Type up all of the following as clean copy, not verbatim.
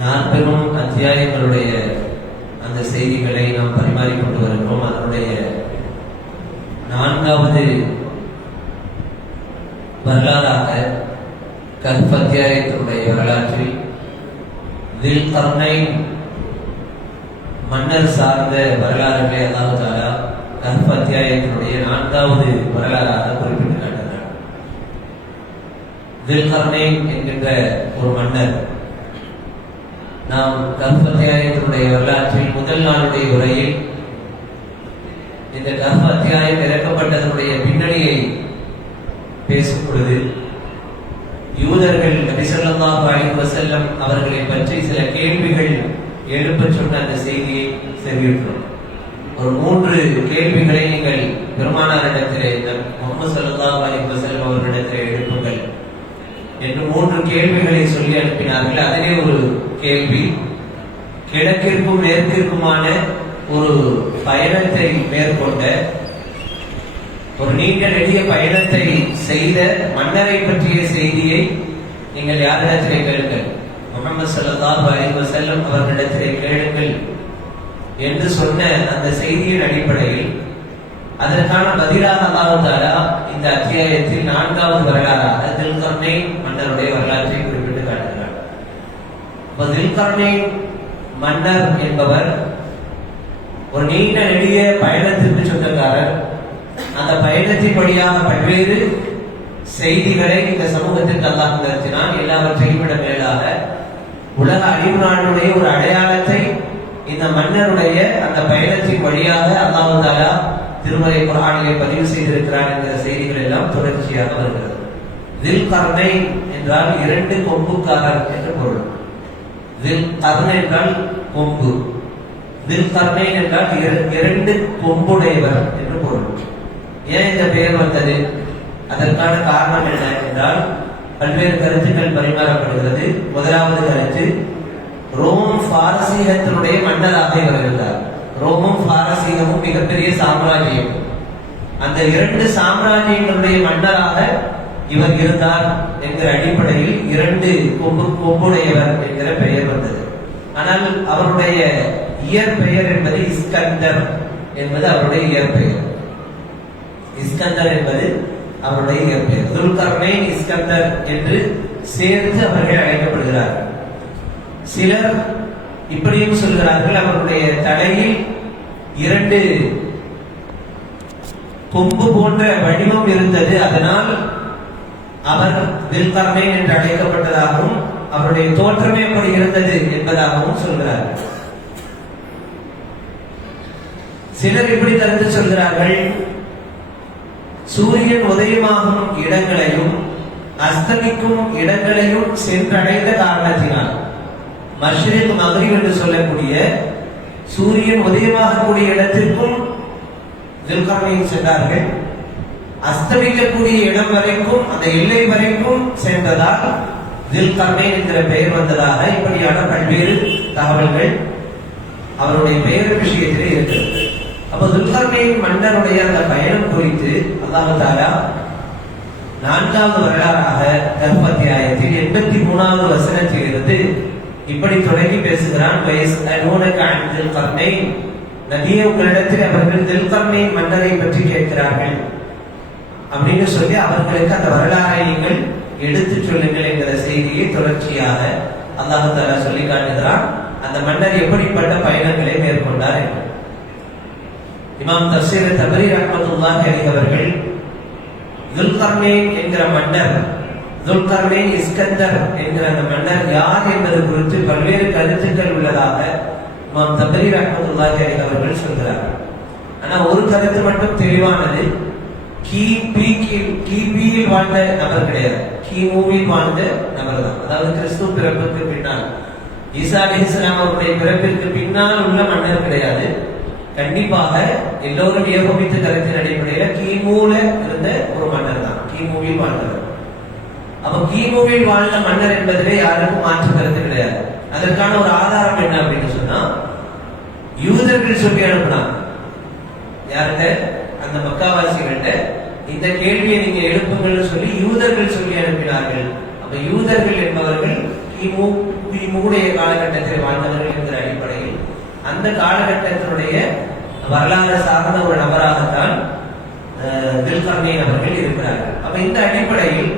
நாற்பெரும் அத்தியாயங்களுடைய அந்த செய்திகளை நாம் பரிமாறிக்கொண்டு வருகிறோம். அதனுடைய 4வது வரலாறாக கஹ்ஃப் அத்தியாயத்தினுடைய வரலாற்றில் தில் கர்னைன் மன்னர் சார்ந்த வரலாறுகளை அல்லாஹ் தஆலா கஹ்ஃப் அத்தியாயத்தினுடைய 4வது வரலாறாக குறிப்பிட்டு காட்டுகிறார். தில் கர்னைன் என்கின்ற ஒரு மன்னர் நாம் கஹ்ஃப் அத்தியாயத்தினுடைய வரலாற்றில் முதல் நாளுடைய உரையில் இந்த கஹ்ஃப் அத்தியாயம் இறக்கப்பட்டதனுடைய பின்னணியை பேசும் பொழுது யூதர்கள் நபி ஸல்லல்லாஹு அலைஹி வஸல்லம் அவர்களை பற்றி சில கேள்விகள் எழுப்பச் சொன்ன அந்த செய்தியை செவியுற்றோம். ஒரு 3 கேள்விகளை நீங்கள் பெருமானாரிடத்திலே முஹம்மது ஸல்லல்லாஹு அலைஹி வஸல்லம் அவர்களிடத்திலே எழுப்புங்கள் என்று 3 கேள்விகளை சொல்லி அனுப்பினார்கள். அதிலே ஒரு கேள்வி, கிழக்கிற்கும் மேற்கிற்குமான ஒரு பயணத்தை மேற்கொண்ட ஒரு நீண்ட நெடிய பயணத்தை செய்த மன்னரை பற்றிய செய்தியை நீங்கள் யாரிடத்திலே கேளுங்கள், முஹம்மது ஸல்லல்லாஹு அலைஹி வஸல்லம் அவர்களிடத்திலே கேளுங்கள் என்று சொன்ன அந்த செய்தியின் அடிப்படையில் அதற்கான பதிலாக அல்லாஹ் தஆலா இந்த அத்தியாயத்தில் 4வது வரலாறாக தில் கர்னைன் மன்னருடைய வரலாற்றை குறிப்பிட்டு காட்டுகிறார். தில் கர்னைன் மன்னர் என்பவர் ஒரு நீண்ட நெடிய பயணத்திற்கு சொந்தக்காரர். அந்த பயணத்தின் வழியாக பல்வேறு செய்திகளை இந்த சமூகத்திற்கு அல்லாஹ் நிறுத்தினான். எல்லாவற்றையும் விட மேலாக உலக அழிவு நாளுடைய ஒரு அடையாளத்தை இந்த மன்னருடைய அந்த பயணத்தின் வழியாக அல்லாஹ் தஆலா திருமறை குர்ஆனிலே பதிவு செய்திருக்கிறார் என்கிற செய்திகள் எல்லாம் தொடர்ச்சியாக வருகிறது. தில் கர்னைன் என்றால் 2 கொம்புக்காரர் என்று பொருள். தில் கர்ன் என்றால் கொம்பு, தில் கர்னைன் என்றால் 2 கொம்புடையவர் என்று பொருள். ஏன் இந்த பெயர் வந்தது? அதற்கான காரணம் என்ன என்றால் பல்வேறு கருத்துக்கள் பரிமாறப்படுகிறது. முதலாவது கருத்து, ரோம் பாரசீகத்தினுடைய மன்னராக இவர் இருந்தார். ரோமும் பாரசீகமும் மிகப்பெரிய சாம்ராஜ்யம். அந்த 2 சாம்ராஜ்யங்களுடைய மன்னராக இவர் இருந்தார் என்கிற அடிப்படையில் 2 கொம்புடையவர் என்கிற பெயர் வந்தது. ஆனால் அவருடைய இயற்பெயர் என்பது இஸ்கந்தர் என்பது அவருடைய இயற்பெயர். இஸ்கந்தர் என்பது அவருடைய இயற்பெயர். துல்கர்னைன் இஸ்கந்தர் என்று சேர்த்து அவர்கள் அழைக்கப்படுகிறார்கள். சிலர் இப்படியும் சொல்கிறார்கள், அவருடைய தலையில் 2 கொம்பு போன்ற வடிவம் இருந்தது, அதனால் அவர் தில் கர்னைன் என்று அழைக்கப்பட்டதாகவும் அவருடைய தோற்றமே எப்படி இருந்தது என்பதாகவும் சொல்கிறார்கள். சிலர் இப்படி கருத்து சொல்கிறார்கள், சூரியன் உதயமாகும் இடங்களையும் அஸ்தமிக்கும் இடங்களையும் சென்றடைந்த காரணத்தினால், மஷ்ரிக் மக்ரிப் என்று சொல்லக்கூடிய சூரியன் உதயமாகக்கூடிய இடத்திற்கும் தில் கர்னைன் சென்றார்கள், அஸ்தமிக்கக்கூடிய இடம் வரைக்கும் அந்த எல்லை வரைக்கும் சென்றதால் தில் கர்னைன் என்கிற பெயர் வந்ததாக இப்படியான பல்வேறு தகவல்கள் அவருடைய பெயர் விஷயத்திலே இருக்கிறது. அப்போ தில் கர்னைன் மன்னருடைய அந்த பயணம் குறித்து அல்லாஹ் தஆலா 4வது வரலாறாக கஹ்ஃப் அத்தியாயத்தில் 83வது வசனத்திலிருந்து இப்படி தொடங்கி பேசுகிறான். தில் கர்னைன், நபியே உங்களிடத்தில் அவர்கள் தில் கர்னைன் மன்னரை பற்றி கேட்கிறார்கள் அப்படின்னு சொல்லி அவர்களுக்கு அந்த வரலாறை நீங்கள் எடுத்து சொல்லுங்கள் என்கிற செய்தியை தொடர்ச்சியாக அல்லாஹ் தஆலா சொல்லி காட்டுகிறான். அந்த மன்னர் எப்படிப்பட்ட பயணங்களை மேற்கொண்டார் என்று. இமாம் தஃசீர் தபரி ரஹ்மத்துல்லாஹி அலைஹி அவர்கள் துல் கர்னைன் என்கிற மன்னர், துல் கர்னைன் இஸ்கந்தர் என்கிற அந்த மன்னர் யார் என்பது குறித்து பல்வேறு கருத்துக்கள் உள்ளதாக இமாம் தபரி ரஹ்மத்துல்லாஹி அலைஹி அவர்கள் சொல்கிறார்கள். ஆனா ஒரு கருத்து மட்டும் தெளிவானது, கிபியில் வாழ்ந்த நபர் கிடையாது, கிமுவில் வாழ்ந்த நபர் தான். அதாவது கிறிஸ்துவ பிறப்புக்கு பின்னால், ஈசா அலைஹிஸ்ஸலாம் அவருடைய பிறப்பிற்கு பின்னால் உள்ள மன்னர் கிடையாது. கண்டிப்பாக எல்லோரும் ஏகோபித்த கருத்தின் அடிப்படையில் கிமுல இருந்த ஒரு மன்னர் தான், கிமுவில் வாழ்ந்தவர். அப்ப கிமுவில் வாழ்ந்த மன்னர் என்பதிலே யாருக்கும் மாற்று கருத்து கிடையாது. அதற்கான ஒரு ஆதாரம் என்ன அப்படின்னு சொன்னா, யூதர்கள் சொல்லி அனுப்பினாங்க. யார்கிட்ட? அந்த மக்காவாசிகள்கிட்ட இந்த கேள்வியை நீங்க எழுப்புங்கள்னு சொல்லி யூதர்கள் சொல்லி அனுப்பினார்கள். அப்ப யூதர்கள் என்பவர்கள் கிமுடைய காலகட்டத்தில் வாழ்ந்தவர்கள் என்கிற அடிப்படையில் அந்த காலகட்டத்தினுடைய வரலாறு சார்ந்த ஒரு நபராகத்தான் தில்கர்னைன் அவர்கள் இருக்கிறார்கள். அப்ப இந்த அடிப்படையில்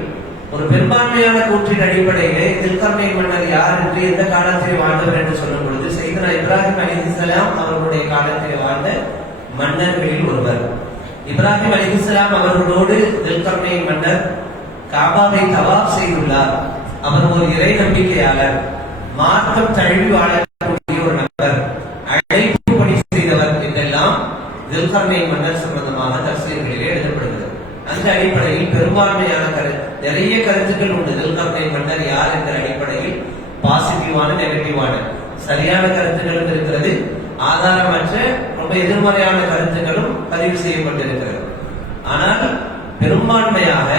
ஒரு பெரும்பான்மையான கூற்றின் அடிப்படையிலே தில்கர்னைன் மன்னர் யார் என்று எந்த காலத்தில் வாழ்ந்தவர் என்று சொல்லும் பொழுது சையதுனா இப்ராஹிம் அலைஹிஸ்ஸலாம் அவர்களுடைய காலத்தில் வாழ்ந்த மன்னர்களில் ஒருவர். இப்ராஹிம் அலைஹிஸ்ஸலாம் அவர்களோடு தில்கர்னைன் மன்னர் காபாவை தவாப் செய்துள்ளார். அவர் ஒரு இறை நம்பிக்கையாளர், மார்க்கம் தழுவி வாழக்கூடிய ஒரு நபர், அழைப்பு பணி செய்தவர் என்றெல்லாம் தில்கர்னைன் மன்னர் சம்பந்தமாக தஃசீர்களிலே எழுதப்படுகிறது. அந்த அடிப்படையில் பெரும்பான்மையான நிறைய கருத்துக்கள் உண்டு. தில்கர்னைன் மன்னர் யார் என்ற அடிப்படையில் பாசிட்டிவான நெகட்டிவான சரியான கருத்துக்களும் இருக்கிறது, ஆதாரமற்ற ரொம்ப எதிர்மறையான கருத்துக்களும் பதிவு செய்யப்பட்டிருக்கிறது. ஆனால் பெரும்பான்மையாக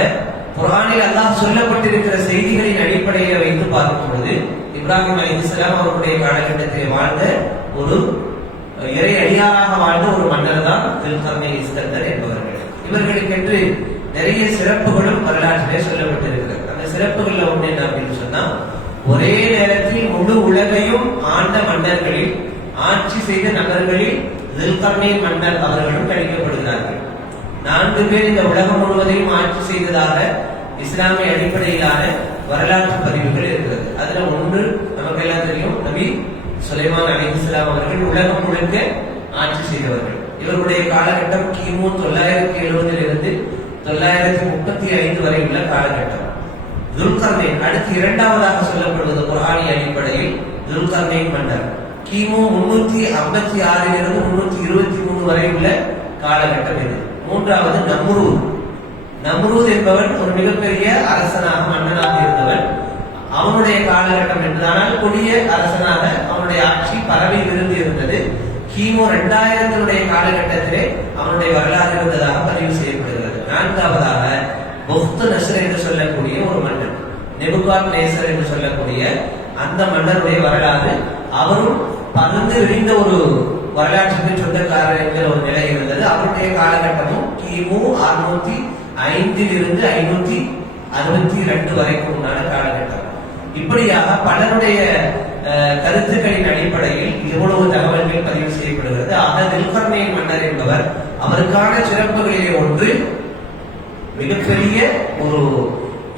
குர்ஆனில் அல்லாஹ் சொல்லப்பட்டிருக்கிற செய்திகளின் அடிப்படையில் வைத்து பார்க்கும் பொழுது இப்ராஹிம் அலைஹிஸ்ஸலாம் அவர்களுடைய காலகட்டத்தில் வாழ்ந்த ஒரு இறை அடியாராக வாழ்ந்த ஒரு மன்னர் தான் தில்கர்னைன் இஸ்கந்தர் என்பவர்கள். இவர்களுக்கென்று நிறைய சிறப்புகளும் வரலாற்றிலே சொல்லப்பட்டிருக்கிறது. அந்த சிறப்புகள்ல ஒண்ணு என்ன அப்படின்னு சொன்னா, ஒரே நேரத்தில் முழு உலகையும் ஆண்ட மன்னர்களில், ஆட்சி செய்த நபர்களில் தில்கர்னைன் மன்னர் அவர்களும் கணிக்கப்படுகிறார்கள். 4 பேர் இந்த உலகம் முழுவதையும் ஆட்சி செய்ததாக இஸ்லாமிய அடிப்படையிலான வரலாற்று பதிவுகள் இருக்கிறது. அதுல ஒன்று நமக்கு எல்லாம் தெரியும், நபி சுலைமான் அலைஹிஸ்ஸலாம் அவர்கள் உலகம் முழுக்க ஆட்சி செய்தவர்கள். இவருடைய காலகட்டம் கிமு 970 இருந்து 935 வரை உள்ள காலகட்டம். துல்கர்னைன் அடுத்து இரண்டாவதாக சொல்லப்படுவது குர்ஆனிய அடிப்படையில் துல்கர்னைன் மன்னர் கிமு 356 இருந்து 323 வரை உள்ள காலகட்டம் இது. மூன்றாவது நம்ரூத். நம்ரூத் என்பவன் ஒரு மிகப்பெரிய அரசனாக மன்னனாக இருந்தவன். அவனுடைய காலகட்டம் என்பதானால் கொடிய அரசனாக அவனுடைய ஆட்சி பரவி விருந்து இருந்தது. கிமு 2000 காலகட்டத்திலே அவனுடைய வரலாறு இருந்ததாக பதிவு செய்யப்படுகிறது. நான்காவதாக புக்த் நஸ்ர் என்று சொல்லக்கூடிய ஒரு மன்னர், நெபுகாத் நேசர் என்று சொல்லக்கூடிய அந்த மன்னருடைய வரலாறு, அவரும் பறந்து விரிந்த ஒரு வரலாற்றுக்கு சொந்தக்காரர் என்கிற ஒரு நிலை இருந்தது. அவருடைய காலகட்டமும் கிமு 605 இருந்து 562 வரைக்கும் உண்டான காலகட்டம். இப்படியாக பலருடைய கருத்துக்களின் அடிப்படையில் இவ்வளவு தகவல்கள் பதிவு செய்யப்படுகிறது. ஆக தில்கர்னைன் மன்னர் என்பவர், அவருக்கான சிறப்புகளிலே ஒன்று மிகப்பெரிய ஒரு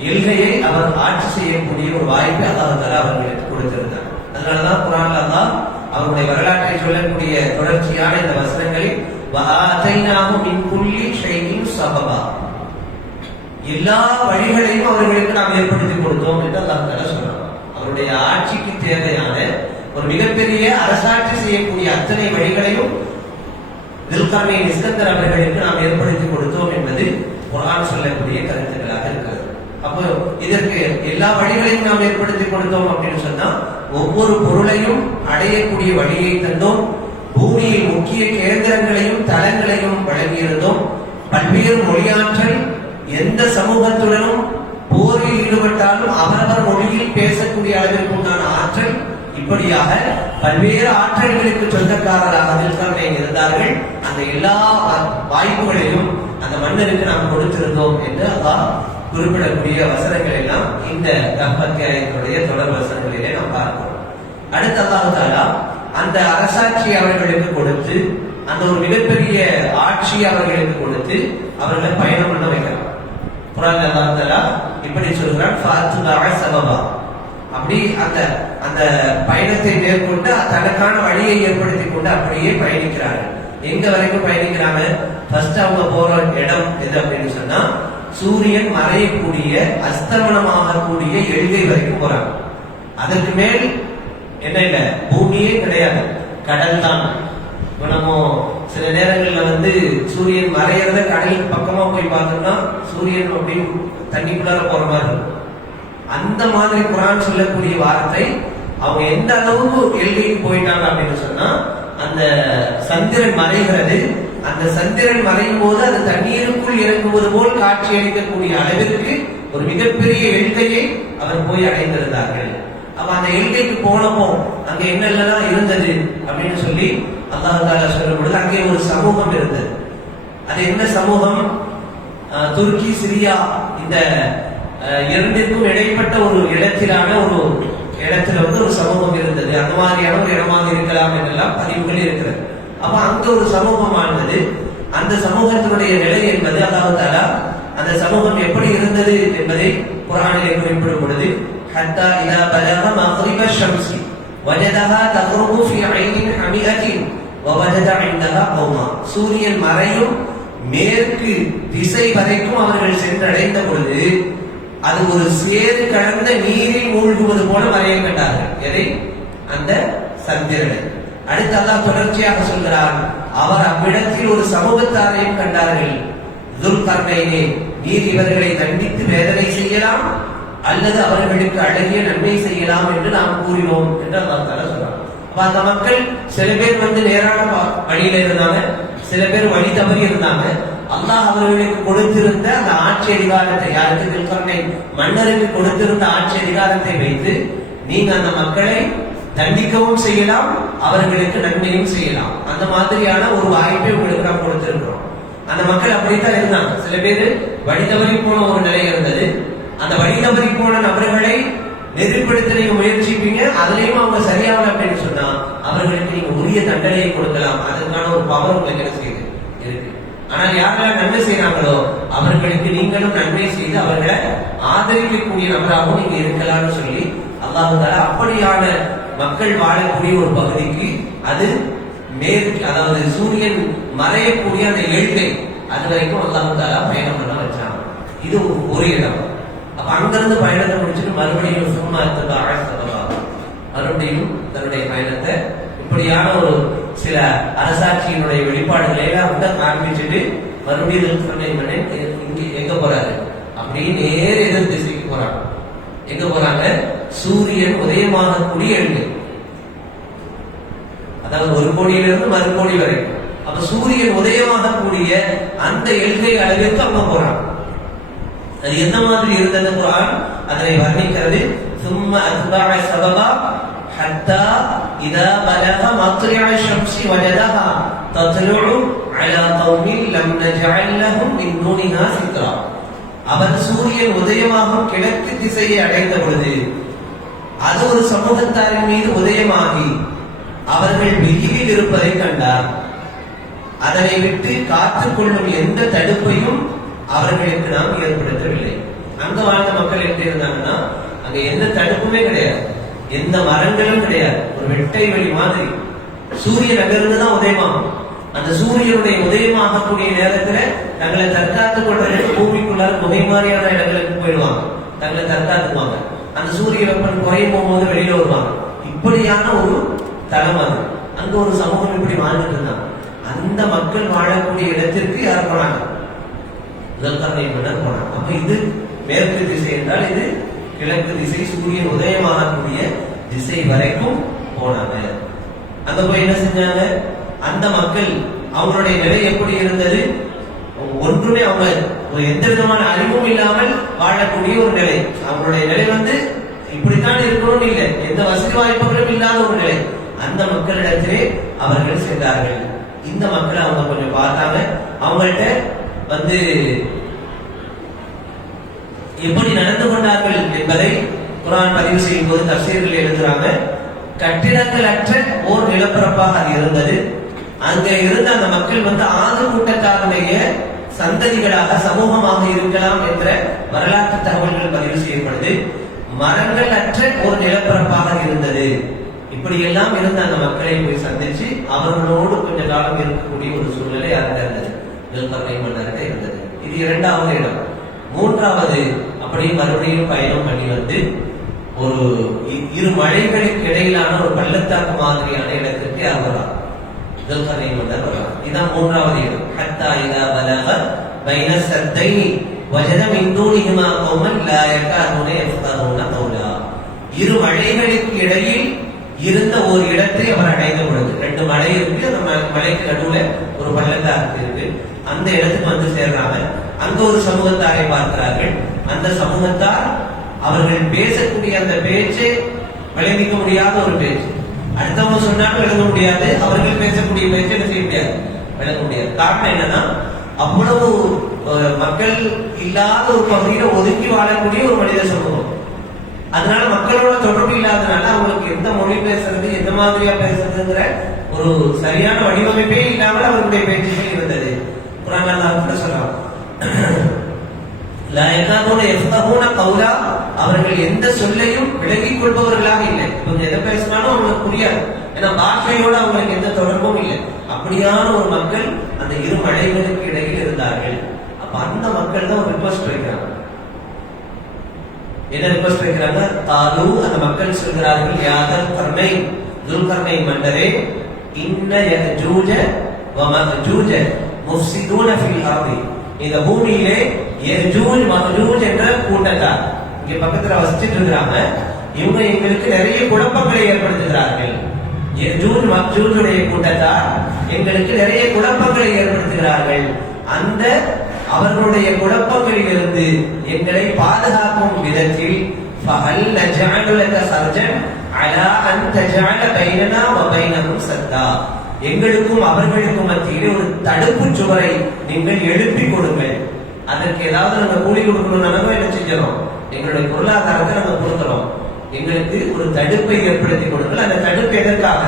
எல்கையை அவர் ஆட்சி செய்யக்கூடிய ஒரு வாய்ப்பை அல்லாஹ் தஆலா அவர்களுக்கு கொடுத்திருந்தார். அதனாலதான் குர்ஆன்ல அல்லாஹ் அவருடைய வரலாற்றை சொல்லக்கூடிய தொடர்ச்சியான இந்த வசனங்களில் வஆதைனாஹு மின் குல்லி ஷைஇன் ஸபபா, எல்லா வழிகளையும் அவர்களுக்கு நாம் ஏற்படுத்தி கொடுத்தோம் என்று அல்லாஹ் தஆலா சொல்றார். அவருடைய ஆட்சிக்கு தேவையான ஒரு மிகப்பெரிய அரசாட்சி செய்யக்கூடிய அத்தனை வழிகளையும் தில்கர்னைன் இஸ்கந்தர் அவர்களுக்கு நாம் ஏற்படுத்தி கொடுத்தோம் என்பது குர்ஆன் சொல்லக்கூடிய கருத்துக்களாக இருக்கிறது. அப்போ இதற்கு எல்லா வழிகளையும் நாம் ஏற்படுத்தி கொடுத்தோம் அப்படின்னு சொன்னா, ஒவ்வொரு பொருளையும் அடையக்கூடிய வழியை தந்தோம், பூமியில் முக்கிய கேந்திரங்களையும் தளங்களையும் வழங்கியிருந்தோம், பல்வேறு மொழியாற்றல், எந்த சமூகத்துடனும் போரில் ஈடுபட்டாலும் அவரவர் மொழியில் பேசக்கூடிய அளவிற்கு உண்டான ஆற்றல், இப்படியாக பல்வேறு ஆற்றல்களுக்கு சொந்தக்காரராக தில்கர்னைன் இருந்தார்கள். அந்த எல்லா வாய்ப்புகளையும் அந்த மன்னருக்கு நாம் கொடுத்திருந்தோம் என்று அல்லாஹ் குறிப்பிடக்கூடிய வசனங்கள் எல்லாம் இந்த அத்தியாயத்தினுடைய தொடர் வசனங்களிலே நாம் பார்க்கிறோம். அடுத்த அல்லாஹ் தஆலா அந்த ஆட்சி அவர்களுக்கு கொடுத்து, அந்த ஒரு மிகப்பெரிய ஆட்சி அவர்களுக்கு கொடுத்து அவர்களை பயணம் பண்ண வைக்கிறார். குர்ஆன்ல அல்லாஹ் தஆலா இப்படி சொல்கிறான், ஃபஅத்பஅ ஸபபா. அப்படி அந்த பயணத்தை மேற்கொண்டு தனக்கான வழியை ஏற்படுத்தி கொண்டு அப்படியே பயணிக்கிறார்கள். எங்க வரைக்கும் பயணிக்கிறாங்க? ஃபர்ஸ்ட் அவங்க போற இடம் எது அப்படின்னு சொன்னா, சூரியன் மறையக்கூடிய அஸ்தமனமாகக்கூடிய எல்கை வரைக்கும் போறாங்க. அதற்கு மேல் என்ன இல்ல, பூமியே கிடையாது, கடல் தான். இப்ப நம்ம சில நேரங்கள்ல சூரியன் மறையறத கடலுக்கு பக்கமா போய் பார்த்தோம்னா சூரியன் அப்படி தண்ணிக்குள்ளார போற மாதிரி இருக்கும். அந்த மாதிரி குர்ஆன் சொல்லக்கூடிய வார்த்தை, அவங்க எந்த அளவுக்கு எல்கைக்கு போயிட்டாங்க அப்படின்னு சொன்னா, அந்த சந்திரன் மறைகிறது, அந்த சந்திரன் மறையும் போது அது தண்ணீருக்குள் இறங்குவது போல் காட்சி அளிக்கக்கூடிய அளவிற்கு ஒரு மிகப்பெரிய எல்கையை அவர் போய் அடைந்திருந்தார்கள். அப்ப அந்த எல்கைக்கு போனப்போ அங்க என்னெல்லாம் இருந்தது அப்படின்னு சொல்லி அல்லாஹ் தஆலா சொல்லும் பொழுது, அங்கே ஒரு சமூகம் இருந்தது. அது என்ன சமூகம்? துருக்கி சிரியா இந்த இரண்டிற்கும் இடைப்பட்ட ஒரு இடத்திலான ஒரு இடத்துல வந்து ஒரு சமூகம் இருந்தது. அந்த மாதிரியான ஒரு இடமாக இருக்கலாம் என்றெல்லாம் பதிவுகள் இருக்கிறது. அப்ப அங்க ஒரு சமூகம் வாழ்ந்தது. அந்த சமூகத்தினுடைய நிலை என்பது அல்லாஹ் தஆலா அந்த சமூகம் எப்படி இருந்தது என்பதை குர்ஆனிலே குறிப்பிடும் பொழுது ஹத்தா இதா பலக மக்ரிப ஷம்ஸி வஜதஹா தக்ருபு ஃபீ ஐனின் ஹமிஅத்தின் வவஜத இன்தஹா கௌமா. சூரியன் மறையும் மேற்கு திசை வரைக்கும் அவர்கள் சென்றடைந்த பொழுது அது ஒரு சேறு கலந்த நீரில் மூழ்குவது போல மறைய கண்டார்கள். எதை? அந்த சந்திரனை. அடுத்து அல்லாஹ் தொடர்ச்சியாக சொல்கிறார், அவர் அவ்விடத்தில் ஒரு சமூகத்தாரையும் கண்டார்கள். துல்கர்னைனே, நீர் இவர்களை தண்டித்து வேதனை செய்யலாம் அல்லது அவர்களுக்கு அழகிய நன்மை செய்யலாம் என்று நாம் கூறினோம் என்று அல்லாஹ் தஆலா சொல்றார். அப்ப அந்த மக்கள் சில பேர் வந்து நேரான வழியில இருந்தாங்க, சில பேர் வழி தவறி இருந்தாங்க. அல்லாஹ் அவர்களுக்கு கொடுத்திருந்த அந்த ஆட்சி அதிகாரத்தை, யாருக்கு? துல்கர்னை மன்னருக்கு கொடுத்திருந்த ஆட்சி அதிகாரத்தை வைத்து நீங்க அந்த மக்களை தண்டிக்கவும் செய்யலாம், அவர்களுக்கு நன்மையும் செய்யலாம். அந்த மாதிரியான ஒரு வாய்ப்பை உங்களுக்கு நாம் கொடுத்திருக்கிறோம். அந்த மக்கள் அப்படித்தான் இருந்தாங்க. சில பேர் வழி தவறி போன ஒரு நிலை இருந்தது. அந்த வழி தவறி போன நபர்களை நெறிப்படுத்த நீங்க முயற்சிப்பீங்க, அதுலயும் அவங்க சரியாகல அப்படின்னு சொன்னா அவர்களுக்கு நீங்க உரிய தண்டனையை கொடுக்கலாம். அதற்கான ஒரு பவர் உங்களுக்கு என்ன செய்யுது இருக்கு. ஆனால் யாரெல்லாம் நன்மை செய்யறாங்களோ அவர்களுக்கு நீங்களும் நன்மை செய்து அவர்களை ஆதரிக்கக்கூடிய நபராகவும் நீங்க இருக்கலாம்னு சொல்லி அல்லாஹ் தஆலா அப்படியான மக்கள் வாழக்கூடிய ஒரு பகுதிக்கு, அது மேற்கு, அதாவது சூரியன் மறையக்கூடிய அந்த எழுகை, அது வரைக்கும் அல்லாஹ் தஆலா பயணம் பண்ண வச்சாங்க. இது ஒரு இடம். அப்ப அங்கிருந்து பயணத்தை முடிச்சுட்டு மறுபடியும் மறுபடியும் தன்னுடைய பயணத்தை இப்படியான ஒரு சில அரசாட்சியினுடைய வெளிப்பாடுகளை எல்லாம் காண்பிச்சுட்டு மறுபடியும் இங்க எங்க போறாரு? அப்படியே நேர எதிர் திசைக்கு போறாங்க. எங்க போறாங்க? சூரியன் உதயமாகக்கூடிய எல்லை, அதாவது ஒரு கோடியிலிருந்து மறுகோடி வரைக்கும். அப்ப சூரியன் உதயமாகக்கூடிய அந்த எல்கை அளவிற்கு அவங்க போறாங்க. அது எந்த மாதிரி இருந்தது? குர்ஆன் அதனை வர்ணிக்கிறது. ثم أتبع سببا حتى إذا بلغ مطلع الشمس وجدها تطلع على قوم لم نجعل لهم من دونها سترا. அவன் சூரியன் உதயமாகும் கிழக்கு திசையை அடைந்த பொழுது அது ஒரு சமூகத்தாரின் மீது உதயமாகி அவர்கள் வெளியில் இருப்பதை கண்டார். அதனை விட்டு காத்துக் கொள்ளும் எந்த தடுப்பையும் அவர்களுக்கு நாம் ஏற்படுத்தவில்லை. அங்க வாழ்ந்த மக்கள் எப்படி இருந்தாங்கன்னா, அங்க எந்த தடுப்புமே கிடையாது, எந்த மரங்களும் கிடையாது, ஒரு வெட்டை வெளி மாதிரி. சூரியன் அங்கிருந்துதான் உதயமாகும். அந்த சூரியனுடைய உதயமாகக்கூடிய நேரத்துல தங்களை தற்காத்துக் கொள்றதுக்கு பூமிக்குள்ளார குகை மாதிரியான இடங்களுக்கு போயிடுவாங்க, தங்களை தற்காத்துக்குவாங்க. அந்த சூரிய வெப்பம் குறையும் போகும்போது வெளியில வருவாங்க. இப்படியான ஒரு தலம் அது. அங்க ஒரு சமூகம் இப்படி வாழ்ந்துட்டு இருந்தாங்க. அந்த மக்கள் வாழக்கூடிய இடத்திற்கு யார் போனாங்க? துல்கர்னை மன்னர் போனாங்க. அப்ப இது மேற்கு திசை என்றால் இது கிழக்கு திசை, சூரியன் உதயமாகக்கூடிய திசை வரைக்கும் போனாங்க. அங்க போய் என்ன செஞ்சாங்க? அந்த மக்கள் அவங்களுடைய நிலை எப்படி இருந்தது? ஒன்றுமே அவங்க எந்த விதமான அறிவும் இல்லாமல் வாழக்கூடிய ஒரு நிலை. அவங்களுடைய நிலை வந்து இப்படித்தான் இருக்கணும்னு இல்லை, எந்த வசதி வாய்ப்புகளும் இல்லாத ஒரு நிலை. அந்த மக்களிடத்திலே அவர்கள் சென்றார்கள். இந்த மக்களை அவங்க கொஞ்சம் பார்த்தாங்க. அவங்கள்ட்ட வந்து எப்படி நடந்து கொண்டார்கள் என்பதை குர்ஆன் பதிவு செய்யும் போது தஃசீர்கள் எழுதுறாங்க. கட்டிடங்கள் அற்ற ஓர் நிலப்பரப்பாக அது இருந்தது. அங்க இருந்த அந்த மக்கள் வந்து ஆது கூட்டத்தாருடைய சந்ததிகளாக சமூகமாக இருக்கலாம் என்ற வரலாற்று தகவல்கள் பதிவு செய்யப்படுது. மரங்கள் அற்ற ஒரு நிலப்பரப்பாக இருந்தது. இப்படி எல்லாம் இருந்த அந்த மக்களை போய் சந்திச்சு அவர்களோடு கொஞ்ச காலம் இருக்கக்கூடிய ஒரு சூழ்நிலை அங்க இருந்தது, துல்கர்னை மன்னர்கிட்ட இருந்தது. இது இரண்டாவது இடம். மூன்றாவது, அப்படி மறுபடியும் பயணம் பண்ணி வந்து ஒரு இரு மலைகளுக்கு இடையிலான ஒரு பள்ளத்தாக்கு மாதிரியான இடத்திற்கு யார் வரலாம்? துல்கர்னை மன்னர் வரலாம். இதுதான் மூன்றாவது இடம். ஹத்தா இதா பலக பைன சத்தைனி வஜத மின் தூனிஹிமா கௌமன் லா யகாதுன யஃகஹூன கௌலா. இரு மலைகளுக்கு இடையில் இருந்த ஒரு இடத்தை அவர் அடைந்த பொழுது, ரெண்டு மலை இருக்கு, அந்த மலைக்கு நடுவுல ஒரு பள்ளத்தாக்கு இருக்கு. அந்த இடத்துக்கு வந்து சேர்றாங்க. அங்க ஒரு சமூகத்தாரை பார்க்கிறார்கள். அந்த சமூகத்தார் அவர்கள் பேசக்கூடிய அந்த பேச்சை விளங்கிக்க முடியாத ஒரு பேச்சு. அடுத்தவங்க சொன்னாலும் விளங்க முடியாது, அவர்கள் பேசக்கூடிய பேச்சை என்ன செய்ய முடியாது, விளங்க முடியாது. காரணம் என்னன்னா, அவ்வளவு மக்கள் இல்லாத ஒரு பகுதியில ஒதுக்கி வாழக்கூடிய ஒரு மனித சமூகம். அதனால மக்களோட தொடர்பு இல்லாதனால அவங்களுக்கு எந்த மொழி பேசுறது, எந்த மாதிரியா பேசுறதுங்கிற ஒரு சரியான வடிவமைப்பே இல்லாமல் அவர்களுடைய பேச்சுகள் இருந்தது. குர்ஆன் அல்லாஹ் சொல்றான், லா யகாதுன யஃகஹூன கௌலா, அவர்கள் எந்த சொல்லையும் விளங்கிக் கொள்பவர்களாக இல்லை. இவங்க எதை பேசினாலும் அவங்களுக்கு புரியாது, ஏன்னா பாஷையோட அவங்களுக்கு எந்த தொடர்பும் இல்லை. அப்படியான ஒரு மக்கள் அந்த இரு மலைகளுக்கு இடையில் இருந்தார்கள். அப்ப அந்த மக்கள் தான் ஒரு ரிக்வெஸ்ட் வைக்கிறாங்க. என்ன ரிக்வெஸ்ட் வைக்கிறாங்க? தாலு, அந்த மக்கள் சொல்கிறார்கள், யாதல் கர்மை, துல்கர்மை மன்னரே, இன்ன யஜூஜ வ மஜூஜ முஃப்ஸிதூன ஃபில் அர்தி, இந்த பூமியிலே யஜூஜ் மஜூஜ் என்ற கூட்டத்தார் இங்க பக்கத்துல வசிச்சிட்டு இருக்கிறாங்க. இவங்க எங்களுக்கு நிறைய குழப்பங்களை ஏற்படுத்துகிறார்கள். யஜூஜ் மஜூஜுடைய கூட்டத்தார் எங்களுக்கு நிறைய குழப்பங்களை ஏற்படுத்துகிறார்கள். அந்த அவர்களுடைய குழப்பங்களில் இருந்து எங்களை பாதுகாக்கும் விதத்தில் ஃபஹல் நஜஅலு லக சர்ஜன் அலா அன் தஜஅல பைனனா வ பைனஹும் சத்தா, எங்களுக்கும் அவர்களுக்கும் மத்தியிலே ஒரு தடுப்பு சுவரை நீங்கள் எழுப்பி கொடுங்கள். அதற்கு ஏதாவது நாங்க கூலி கொடுக்கணும், நாங்க என்ன செஞ்சோம், எங்களுடைய பொருளாதாரத்தை நாங்க கொடுக்கிறோம், எங்களுக்கு ஒரு தடுப்பை ஏற்படுத்தி கொடுங்கள். அந்த தடுப்பு எதற்காக?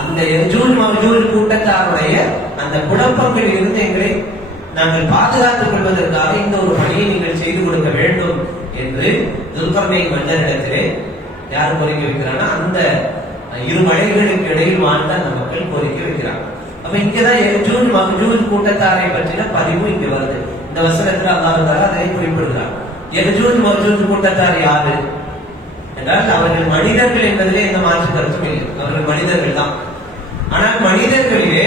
அந்த யஜூஜ் மஜூஜ் கூட்டத்தாருடைய அந்த குழப்பங்களில் இருந்து எங்களை நாங்கள் பாதுகாத்துக் கொள்வதற்காக இந்த ஒரு பணியை நீங்கள் செய்து கொடுக்க வேண்டும் என்று துல்கர்னைன் மன்னரிடத்திலே யார் கோரிக்கை வைக்கிறாங்கன்னா, அந்த இரு மலைகளுக்கு இடையில் வாழ்ந்த அந்த மக்கள் கோரிக்கை வைக்கிறாங்க. அப்ப இங்கதான் யஜூஜ் மஜூஜ் கூட்டத்தாரை பற்றின பதிவு இங்க வருது. இந்த வசனத்தில் அல்லாஹ் தஆலா அதை குறிப்பிடுகிறார். யஜூஜ் மஜூஜ் கூட்டத்தார் யாரு என்றால் அவர்கள் மனிதர்கள் என்பதிலே எந்த மாற்று கருத்தும் இல்லை. அவர்கள் மனிதர்கள் தான். ஆனால் மனிதர்களிலே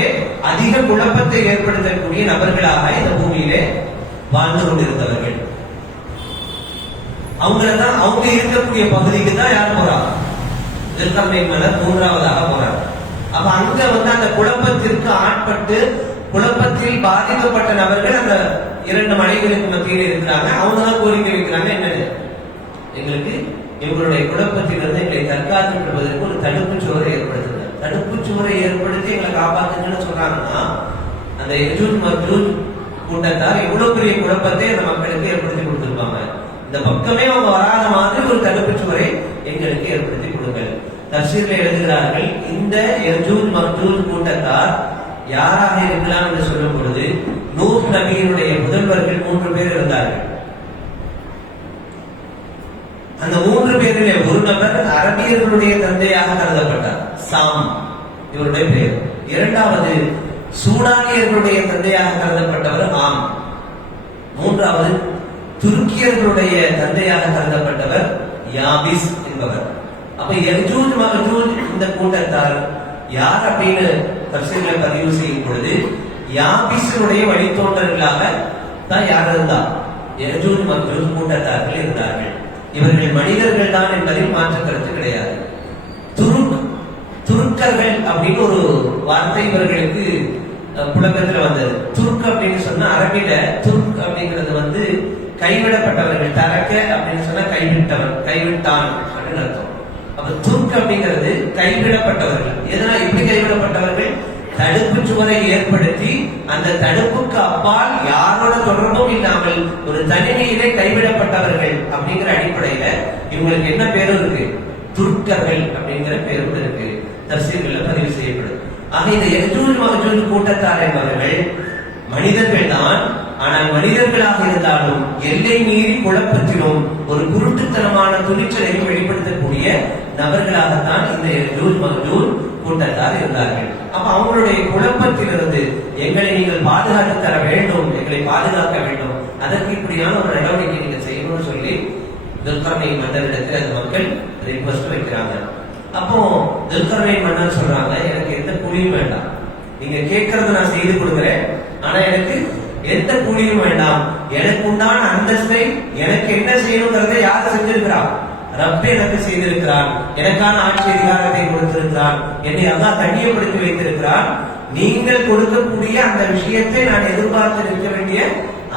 அதிக குழப்பத்தை ஏற்படுத்தக்கூடிய நபர்களாக இந்த பூமியிலே வாழ்ந்து கொண்டிருந்தவர்கள். அவங்களதான் அவங்க இருக்கக்கூடிய பகுதிக்கு தான் யார் போறாங்க? துல்கர்னைன் மன்னர் மூன்றாவதாக போறாங்க. அப்ப அங்க அந்த குழப்பத்திற்கு ஆட்பட்டு குழப்பத்தில் பாதிக்கப்பட்ட நபர்கள் அந்த இரண்டு மலைகளுக்கு மத்தியில் இருக்கிறாங்க. அவங்க தான் கோரிக்கை வைக்கிறாங்க, என்னது, எங்களுக்கு இவங்களுடைய குழப்பத்திலிருந்து எங்களை தற்காத்துக் கொள்வதற்கு ஒரு தடுப்பு சுவரை ஏற்படுத்துங்க, தடுப்பு சுவரை ஏற்படுத்தி எங்களை காப்பாத்துங்கன்னு சொல்றாங்கன்னா, அந்த யஜூஜ் மஜூஜ் கூட்டத்தார் எவ்வளவு பெரிய குழப்பத்தை அந்த மக்களுக்கு ஏற்படுத்தி கொடுத்திருப்பாங்க. இந்த பக்கமே அவங்க வராத மாதிரி ஒரு தடுப்பு சுவரை எங்களுக்கு ஏற்படுத்தி கொடுங்கள். தஃசீரில் எழுதுகிறார்கள், இந்த யஜூஜ் மஜூஜ் கூட்டத்தார் யாராக இருக்கலாம் என்று சொல்லும் பொழுது, நூஹ் நபியினுடைய புதல்வர்கள் 3 பேர் இருந்தார்கள். அந்த 3 பேரிலே ஒரு நபர் அரபியர்களுடைய தந்தையாக கருதப்பட்டார், சாம் இவருடைய பெயர். இரண்டாவது சூடானியர்களுடைய தந்தையாக கருதப்பட்டவர் ஆம். மூன்றாவது துருக்கியர்களுடைய தந்தையாக கருதப்பட்டவர் யாபிஸ் என்பவர். அப்ப யஜூஜ் மஜூஜ் இந்த கூட்டத்தார் யார் அப்படின்னு தஃசீர்ல பதிவு செய்யும் பொழுது, யாபிஸினுடைய வழித்தோன்றர்களாக தான் யார் இருந்தா, யஜூஜ் மஜூஜ் கூட்டத்தார்கள் இருந்தார்கள். இவர்கள் மனிதர்கள் தான் என்பதில் மாற்று கருத்து கிடையாது. துருக்கர்கள் அப்படின்னு ஒரு வார்த்தை இவர்களுக்கு புழக்கத்துல வந்தது. துர்க் அப்படின்னு சொன்னா அரபில துர்க் அப்படிங்கிறது கைவிடப்பட்டவர்கள். தரக்க அப்படின்னு சொன்னா கைவிட்டவன், கைவிட்டான் அப்படின்னு அர்த்தம். அப்ப துர்க் அப்படிங்கிறது கைவிடப்பட்டவர்கள். எதனால் எப்படி கைவிடப்பட்டவர்கள்? தடுப்பு சுவரை ஏற்படுத்தி அந்த தடுப்புக்கு அப்பால் யாரோட தொடர்பும் இல்லாமல் ஒரு தனிமையிலே கைவிடப்பட்டவர்கள் அப்படிங்கிற அடிப்படையில இவங்களுக்கு என்ன பேரும் இருக்கு? துர்க்கர்கள் அப்படிங்கிற பேரும் இருக்கு, தஃசீர்கள்ல பதிவு செய்யப்படும். ஆக இந்த யஜூஜ் மஜூஜ் கூட்டத்தார் என்பவர்கள் மனிதர்கள் தான். ஆனால் மனிதர்களாக இருந்தாலும் எல்லை மீறி குழப்பத்திலும் ஒரு குருட்டுத்தனமான துணிச்சலையும் வெளிப்படுத்தக்கூடிய நபர்களாகத்தான் இந்த யஜூஜ் மஜூஜ் கூட்டத்தார் இருந்தார்கள். அப்ப அவங்களுடைய குழப்பத்திலிருந்து எங்களை நீங்கள் பாதுகாத்து தர வேண்டும், எங்களை பாதுகாக்க வேண்டும், அதற்கு இப்படியான ஒரு நடவடிக்கை நீங்க செய்யணும்னு சொல்லி துல்கர்னைன் மன்னரிடத்தில் அந்த மக்கள் ரிக்வெஸ்ட் வைக்கிறாங்க. அப்போ துல்கர்னைன் மன்னர் சொல்றாங்க, எனக்கு எந்த கூலியும் வேண்டாம், நீங்க கேட்கறத நான் செய்து கொடுக்கிறேன், ஆனா எனக்கு எந்த கூலியும் வேண்டாம். எனக்கு உண்டான அந்தஸ்தை எனக்கு என்ன செய்யணுங்கிறதை யார் செஞ்சிருக்கிறார்? ரப்ப எனக்கு செய்திருக்கிறான். எனக்கான ஆட்சி அதிகாரத்தை கொடுத்திருக்கிறான். என்னை அல்லாஹ் கண்ணியப்படுத்தி வைத்திருக்கிறான். நீங்கள் கொடுக்கக்கூடிய அந்த விஷயத்தை நான் எதிர்பார்த்து இருக்க வேண்டிய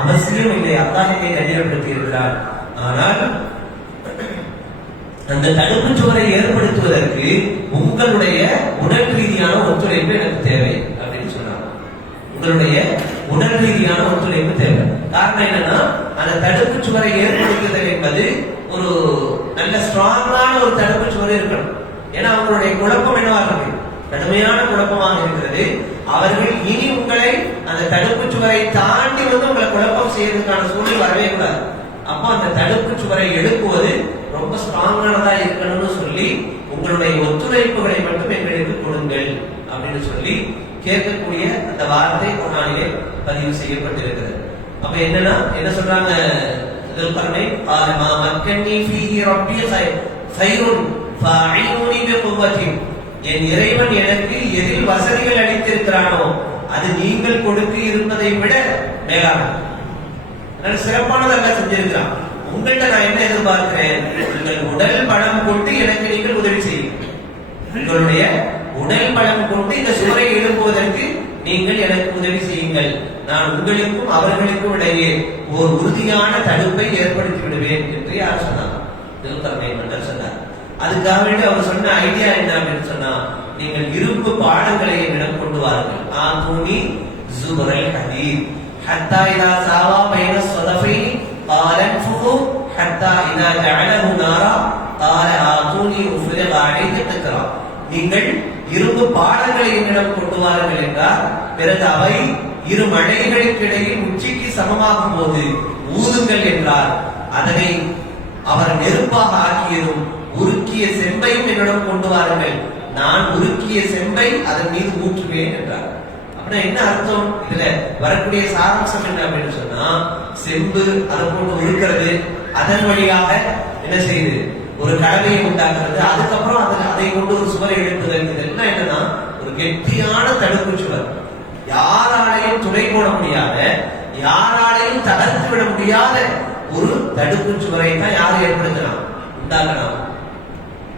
அவசியம் இல்லை. அல்லாஹ் என்னை கண்ணியப்படுத்தி இருக்கிறார். ஆனால் அந்த தடுப்பு சுவரை ஏற்படுத்துவதற்கு உங்களுடைய உடல் ரீதியான ஒத்துழைப்பு எனக்கு தேவை அப்படின்னு சொன்னாங்க. உங்களுடைய உடல் ரீதியான ஒத்துழைப்பு தேவை. காரணம் என்னன்னா, அந்த தடுப்பு சுவரை ஏற்படுத்துதல் என்பது ஒரு நல்ல ஸ்ட்ராங்கான ஒரு தடுப்பு சுவர் இருக்கணும். ஏன்னா அவங்களுடைய குழப்பம் என்னவா இருக்கு, கடுமையான குழப்பமாக இருக்கிறது. அவர்கள் இனி உங்களை அந்த தடுப்பு சுவரை தாண்டி உங்களை குழப்பம் செய்யறதுக்கான சூழல் வரவே கூடாது. அப்போ அந்த தடுப்பு சுவரை எழுப்புவது ரொம்ப ஸ்ட்ராங்கானதா இருக்கணும்னு சொல்லி உங்களுடைய ஒத்துழைப்புகளை மட்டும் எங்களுக்கு கொடுங்கள் அப்படின்னு சொல்லி கேட்கக்கூடிய அந்த வார்த்தை குர்ஆனிலே பதிவு செய்யப்பட்டிருக்கிறது. அப்ப என்னன்னா, என்ன சொல்றாங்க துல்கர்னைன், மா மக்கன்னி ஃபீஹி ரப்பி கைருன் ஃபஅஇனுனி பிகுவத்தின், என் இறைவன் எனக்கு எதில் வசதிகள் அளித்திருக்கிறானோ அது நீங்கள் கொடுக்க இருப்பதை விட மேலானது, சிறப்பானதெல்லாம் செஞ்சிருக்கிறான். உங்கள்கிட்ட நான் என்ன எதிர்பார்க்கிறேன், உங்கள் உடல் பலம் கொண்டு எனக்கு நீங்கள் உதவி செய்யுங்கள். உங்களுடைய உடல் பலம் கொண்டு இந்த சுவரை எழுப்புவதற்கு நீங்கள் எனக்கு உதவி செய்யுங்கள். நான் உங்களுக்கும் அவர்களுக்கும் இடையே ஒரு உறுதியான தடுப்பை ஏற்படுத்தி விடுவேன் என்று யார் சொன்னார்? துல்கர்னைன் சொன்னார். அதுக்காக வேண்டி அவர் சொன்ன ஐடியா என்ன அப்படின்னு சொன்னா, நீங்கள் இரும்பு பாடங்களை என்னிடம் கொண்டு வாருங்கள். ஆதூனி ஜுபரல் ஹதீத் ஹத்தா இதா சாவா பைன ஸதஃபைன் قال انفخوا حتى اذا جعله نارا قال آتوني افرغ عليه قطرا. நீங்கள் இரும்பு பாடங்களை என்னிடம் கொண்டு வாருங்கள் என்றார். பிறகு அவை இரு மழைகளுக்கு இடையில் உச்சிக்கு சமமாகும் போது ஊதுங்கள் என்றார். அதனை அவர் நெருப்பாக ஆக்கியதும் உருக்கிய செம்பையும் என்னிடம் கொண்டு வாருங்கள், நான் உருக்கிய செம்பை அதன் மீது ஊற்றுவேன் என்றார். அப்படின்னா என்ன அர்த்தம், இதுல வரக்கூடிய சாராம்சம் என்ன அப்படின்னு சொன்னா, செம்பு அதை போட்டு உருக்கிறது, அதன் வழியாக என்ன செய்யுது, ஒரு கடமையை உண்டாக்குறது, அதுக்கப்புறம் அதை கொண்டு ஒரு சுவரை எழுப்புதல். இதெல்லாம் என்னன்னா ஒரு கெட்டியான தடுப்பு சுவர். யாராலையும் துணை போட முடியாத, யாராலையும் தகர்த்து விட முடியாத ஒரு தடுப்பு சுவரை தான் யார் ஏற்படுத்தலாம், உண்டாக்கலாம்.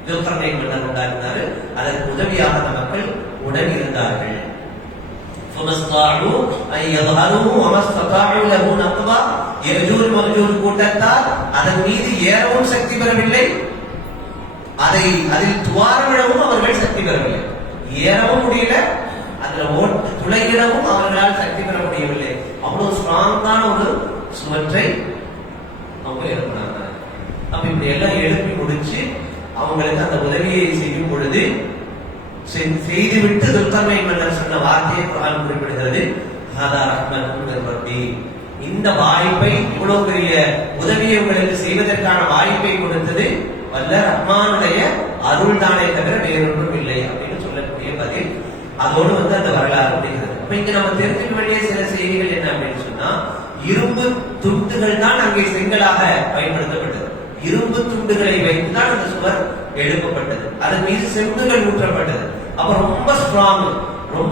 துல்கர்னைன் மன்னர் உண்டாக்கினாரு. அதற்கு உதவியாக அந்த மக்கள் உடன் இருந்தார்கள். அதன் மீது ஏறவும் சக்தி பெறவில்லை, அதில் துவாரமிடவும் அவர்கள் சக்தி பெறவில்லை. ஏறவும் முடியல, அதுல துளையிடவும் அவர்களால் சக்தி பெற முடியவில்லை. அவ்வளவு ஸ்ட்ராங்கான ஒரு சுவற்றை அவங்க எழுப்பினாங்க. அப்ப இப்படி எல்லாம் எழுப்பி முடிச்சு அவங்களுக்கு அந்த உதவியை செய்யும் பொழுது செய்துவிட்டு துல்கர்னைன் மன்னர் சொன்ன வார்த்தையை குர்ஆன் குறிப்பிடுகிறது. ஹாதா ரஹ்மத்துன் மிர் ரப்பி, இந்த வாய்ப்பை, இவ்வளவு பெரிய உதவியை உங்களுக்கு செய்வதற்கான வாய்ப்பை கொடுத்தது வல்ல ரஹ்மானுடைய அருள் தானே தவிர வேறொன்றும் இல்லை அப்படின்னு சொல்லக்கூடிய பதில். அதோடு அந்த வரலாறு அப்படிங்கிறது. அப்ப இங்க நம்ம தெரிஞ்சுக்க வேண்டிய சில செய்திகள் என்ன அப்படின்னு சொன்னா, இரும்பு துண்டுகள் தான் அங்கே செங்கலாக பயன்படுத்தப்பட்டது. இரும்பு துண்டுகளை வைத்துதான் அந்த சுவர் எழுப்பப்பட்டது. அதன் மீது செம்புகள் ஊற்றப்பட்டது. அப்ப ரொம்ப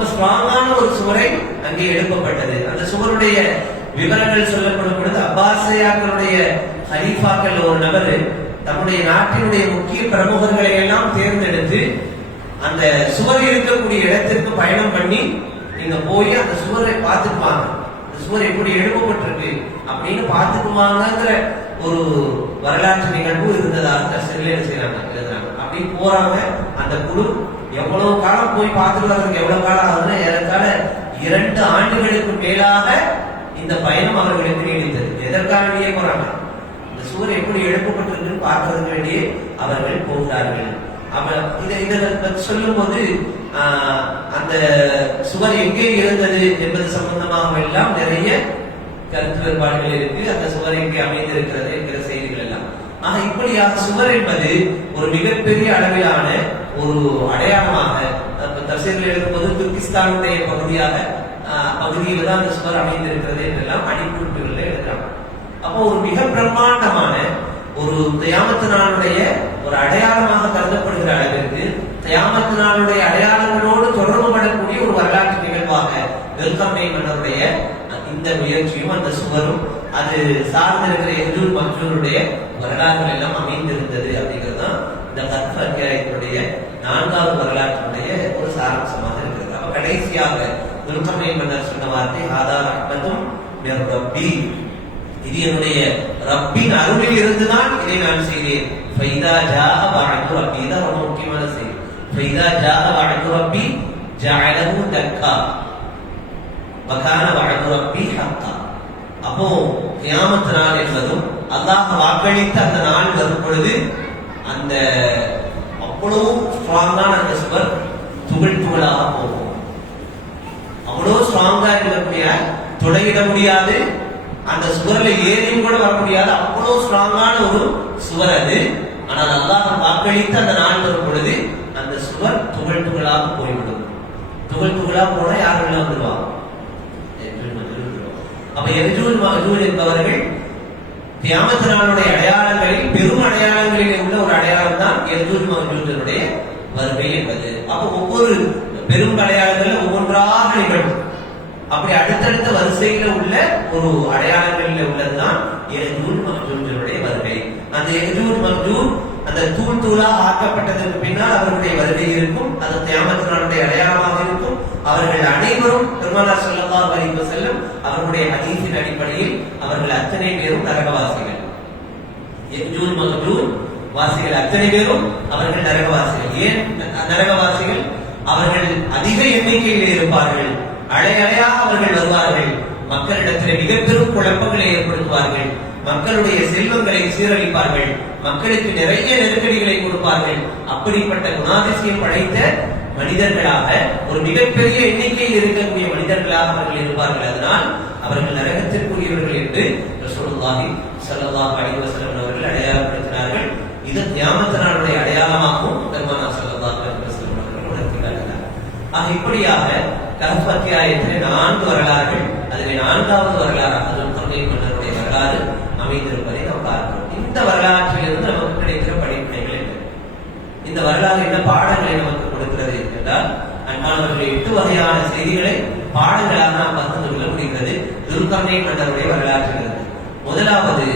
ஸ்ட்ராங்கான ஒரு சுவரை அங்கே எழுப்பப்பட்டது. அந்த சுவருடைய விவரங்கள் சொல்லப்படும் பொழுது, அப்பாசியாக்களுடைய ஹலீஃபாக்கள் ஒரு நபர் தம்முடைய நாட்டினுடைய முக்கிய பிரமுகர்களை எல்லாம் தேர்ந்தெடுத்து அந்த சுவர் இருக்கக்கூடிய இடத்திற்கு பயணம் பண்ணி, நீங்க போய் அந்த சுவரை பார்த்துக்குவாங்க, அந்த சுவர் எப்படி எழுப்பப்பட்டிருக்கு அப்படின்னு பார்த்துக்குவாங்கிற ஒரு வரலாற்று நிகழ்வு இருந்ததாக தஸ்ஸீரில் செய்யறாங்க, எழுதுறாங்க. அப்படி போறாங்க. அந்த குழு எவ்வளவு காலம் போய் பார்த்துட்டு வர்றதுக்கு எவ்வளவு காலம் ஆகுதுன்னா, ஏறத்தாழ 2 ஆண்டுகளுக்கு மேலாக இந்த பயணம் அவர்களுக்கு நீடித்தது. எதற்காக வேண்டியே போறாங்க, இந்த சுவர் எப்படி எழுப்பப்பட்டிருக்குன்னு பார்க்கறதுக்கு வேண்டியே அவர்கள் போகிறார்கள். இதை சொல்லும் போது அந்த சுவர் எங்கே இருந்தது என்பது சம்பந்தமாக எல்லாம் நிறைய கருத்து வேறுபாடுகள் இருக்கு. அந்த சுவர் எங்கே அமைந்திருக்கிறது என்கிற செய்திகள் எல்லாம். ஆக இப்படியாக சுவர் என்பது ஒரு மிகப்பெரிய அளவிலான ஒரு அடையாளமாக தப்சீரில் எழுதும்போது துர்கிஸ்தானுடைய பகுதியில் தான் அந்த சுவர் அமைந்திருக்கிறது என்றெல்லாம் அடிக்குறிப்புகளில் எழுதுறாங்க. அப்போ ஒரு மிக பிரம்மாண்டமான ஒரு கியாமத் நாளுடைய ஒரு அடையாளமாக கருதப்படுகிற அளவிற்கு கியாமத் நாளுடைய அடையாளங்களோடு தொடர்பு படக்கூடிய ஒரு வரலாற்று நிகழ்வாக துல்கர்னைன் மன்னருடைய இந்த முயற்சியும் அந்த சுவரும் அது சார்ந்திருக்கிற யஜூஜ் மஜூஜுடைய வரலாறுகள் எல்லாம் அமைந்திருந்தது அப்படிங்கிறது தான் இந்த கத்ஃப் அத்தியாயத்தினுடைய 4வது வரலாற்றினுடைய ஒரு சாராம்சமாக இருக்கிறது. அப்ப கடைசியாக துல்கர்னைன் மன்னர் சொன்ன வார்த்தை ஹாதா ரஹ்மத்தும் மிர் ரப்பி, இது என்னுடைய ரப்பின் அருளில் இருந்துதான் இதை நான் செய்தேன். ஃபைதா ஜாஅ வஅது ரப்பி, தான் ரொம்ப முக்கியமான செய்தி. ஃபைதா ஜாஅ வஅது ரப்பி ஜஅலஹு தக்கா, வகான வஅது ரப்பி ஹக்கா. அப்போ கியாமத் நாள் என்பதும் அல்லாஹ் வாக்களித்த அந்த நாள் வரும் பொழுது அந்த அவ்வளவு ஸ்ட்ராங்கான அந்த சுவர் துகள் துகளாக போகும். அவ்வளவு ஸ்ட்ராங்கா இருக்கக்கூடிய துளையிட முடியாது, அந்த சுவர்ல ஏறியும் கூட வர முடியாது, அவ்வளவு ஸ்ட்ராங்கான ஒரு சுவர் அது. ஆனால் அல்லாஹ் வாக்களித்த அந்த நாள் வரும் பொழுது அந்த சுவர் துகள் துகளாக போய்விடும். துகள் துகளா போனா யாரும் வந்துருவாங்க. அப்ப யஜூஜ் மஅஜூஜ் என்பவர்கள் கியாமத் நாளுடைய அடையாளங்களில் பெரும் அடையாளங்களில் உள்ள ஒரு அடையாளம் தான் யஜூஜ் மஅஜூஜ்னுடைய வருகை என்பது. அப்ப ஒவ்வொரு பெரும் அடையாளங்கள் ஒவ்வொன்றாக நிகழும். அப்படி அடுத்தடுத்த வரிசையில உள்ள ஒரு அடையாளங்களில் உள்ளதுதான் யஜூஜ் மஅஜூஜ்னுடைய வருகை. அந்த யஜூஜ் மஅஜூஜ் அந்த தூள் தூளாக ஆக்கப்பட்டதற்கு பின்னால் அவர்களுடைய வருகை இருக்கும். அது கியாமத் நாளுடைய அடையாளமாக இருக்கும். அவர்கள் அனைவரும் பெருமானார் ஸல்லல்லாஹு அலைஹி வஸல்லம் அவர்களுடைய ஹதீஸின் அடிப்படையில் அவர்கள் அத்தனை பேரும் நரகவாசிகள். யஜூஜ் மஅஜூஜ் வாசிகள் அத்தனை பேரும் அவர்கள் நரகவாசிகள். ஏன் நரகவாசிகள்? அவர்கள் அதிக எண்ணிக்கையில் இருப்பார்கள். அலையலையாக அவர்கள் வருவார்கள். மக்களிடத்தில் மிக பெரும் குழப்பங்களை ஏற்படுத்துவார்கள். மக்களுடைய செல்வங்களை சீரழிப்பார்கள். மக்களுக்கு நிறைய நெருக்கடிகளை கொடுப்பார்கள். அப்படிப்பட்ட குணாதிசயம் படைத்த மனிதர்களாக ஒரு மிகப்பெரிய எண்ணிக்கையில் இருக்கக்கூடிய மனிதர்களாக அவர்கள் இருப்பார்கள். அதனால் அவர்கள் நரகத்திற்குரியவர்கள் என்று ரசூலுல்லாஹி ஸல்லல்லாஹு அலைஹி வஸல்லம் அவர்கள் அடையாளப்படுத்தினார்கள். இது கியாமத் நாளுடைய அடையாளமாகவும் பெருமானார் ஸல்லல்லாஹு அலைஹி வஸல்லம் அவர்கள் உணர்த்தினார்கள். ஆக இப்படியாக கஹஃப் அத்தியாயத்தில் 4 வரலாறுகள், அதிலே 4வது வரலாறு அதுல் கர்னி மன்னருடைய வரலாறு அமைந்திருப்பதை நாம் பார்க்கிறோம். இந்த வரலாற்றிலிருந்து நமக்கு கிடைக்கிற படிப்பினைகள் என்ன? இந்த வரலாறு என்ன பாடங்களை நமக்கு கொடுக்கிறது என்றால், அன்பானவர்களை 8 வகையான செய்திகளை பாடங்களாக நாம் பகிர்ந்து கொள்ள முடிகிறது துல்கர்னை மன்னருடைய வரலாற்றிலிருந்து. முதலாவது,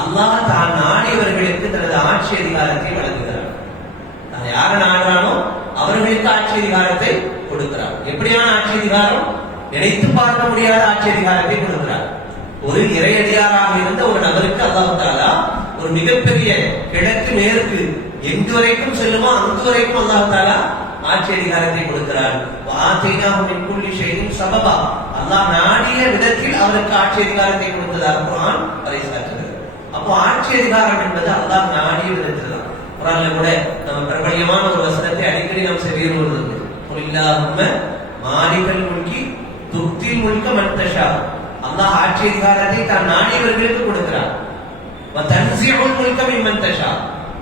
அல்லாஹ் தான் நாடியவர்களுக்கு தனது ஆட்சி அதிகாரத்தை வழங்குகிறார். தான் யாரை நாடுறானோ அவர்களுக்கு ஆட்சி அதிகாரத்தை கொடுக்கிறார். எப்படியான ஆட்சி அதிகாரம்? நினைத்து பார்க்க முடியாத ஆட்சி அதிகாரத்தை கொடுக்கிறார். ஒரு இறையடியாராக இருந்த ஒரு நபருக்கு அல்லாஹ் தஆலா ஒரு மிகப்பெரிய கிழக்கு மேற்கு எங்கு வரைக்கும் செல்லுமோ அங்கு வரைக்கும் அல்லாஹ் தஆலா ஆட்சி அதிகாரத்தை கொடுக்கிறார். வஆதைனாஹு மின் குல்லி ஷைஇன் சபபா. அல்லாஹ் நாடிய விதத்தில் அவருக்கு ஆட்சி அதிகாரத்தை கொடுத்ததாக குர்ஆன் பறைசாற்றுகிறது. அப்போ ஆட்சி அதிகாரம் என்பது அல்லாஹ் நாடிய விதத்தில் தான். குர்ஆன்ல கூட நம்ம பிரபலியமான ஒரு வசனத்தை அடிக்கடி நாம் செவியுறுவது, குல்லாஹும்ம மாலிகல் முல்கி துக்தில் முல்க மன் தஷா. அல்லாஹ் ஆட்சி அதிகாரத்தை தான் நாடியவர்களுக்கு கொடுக்கிறார். வ தன்ஸிஉல் முல்க மிம்மன் தஷா.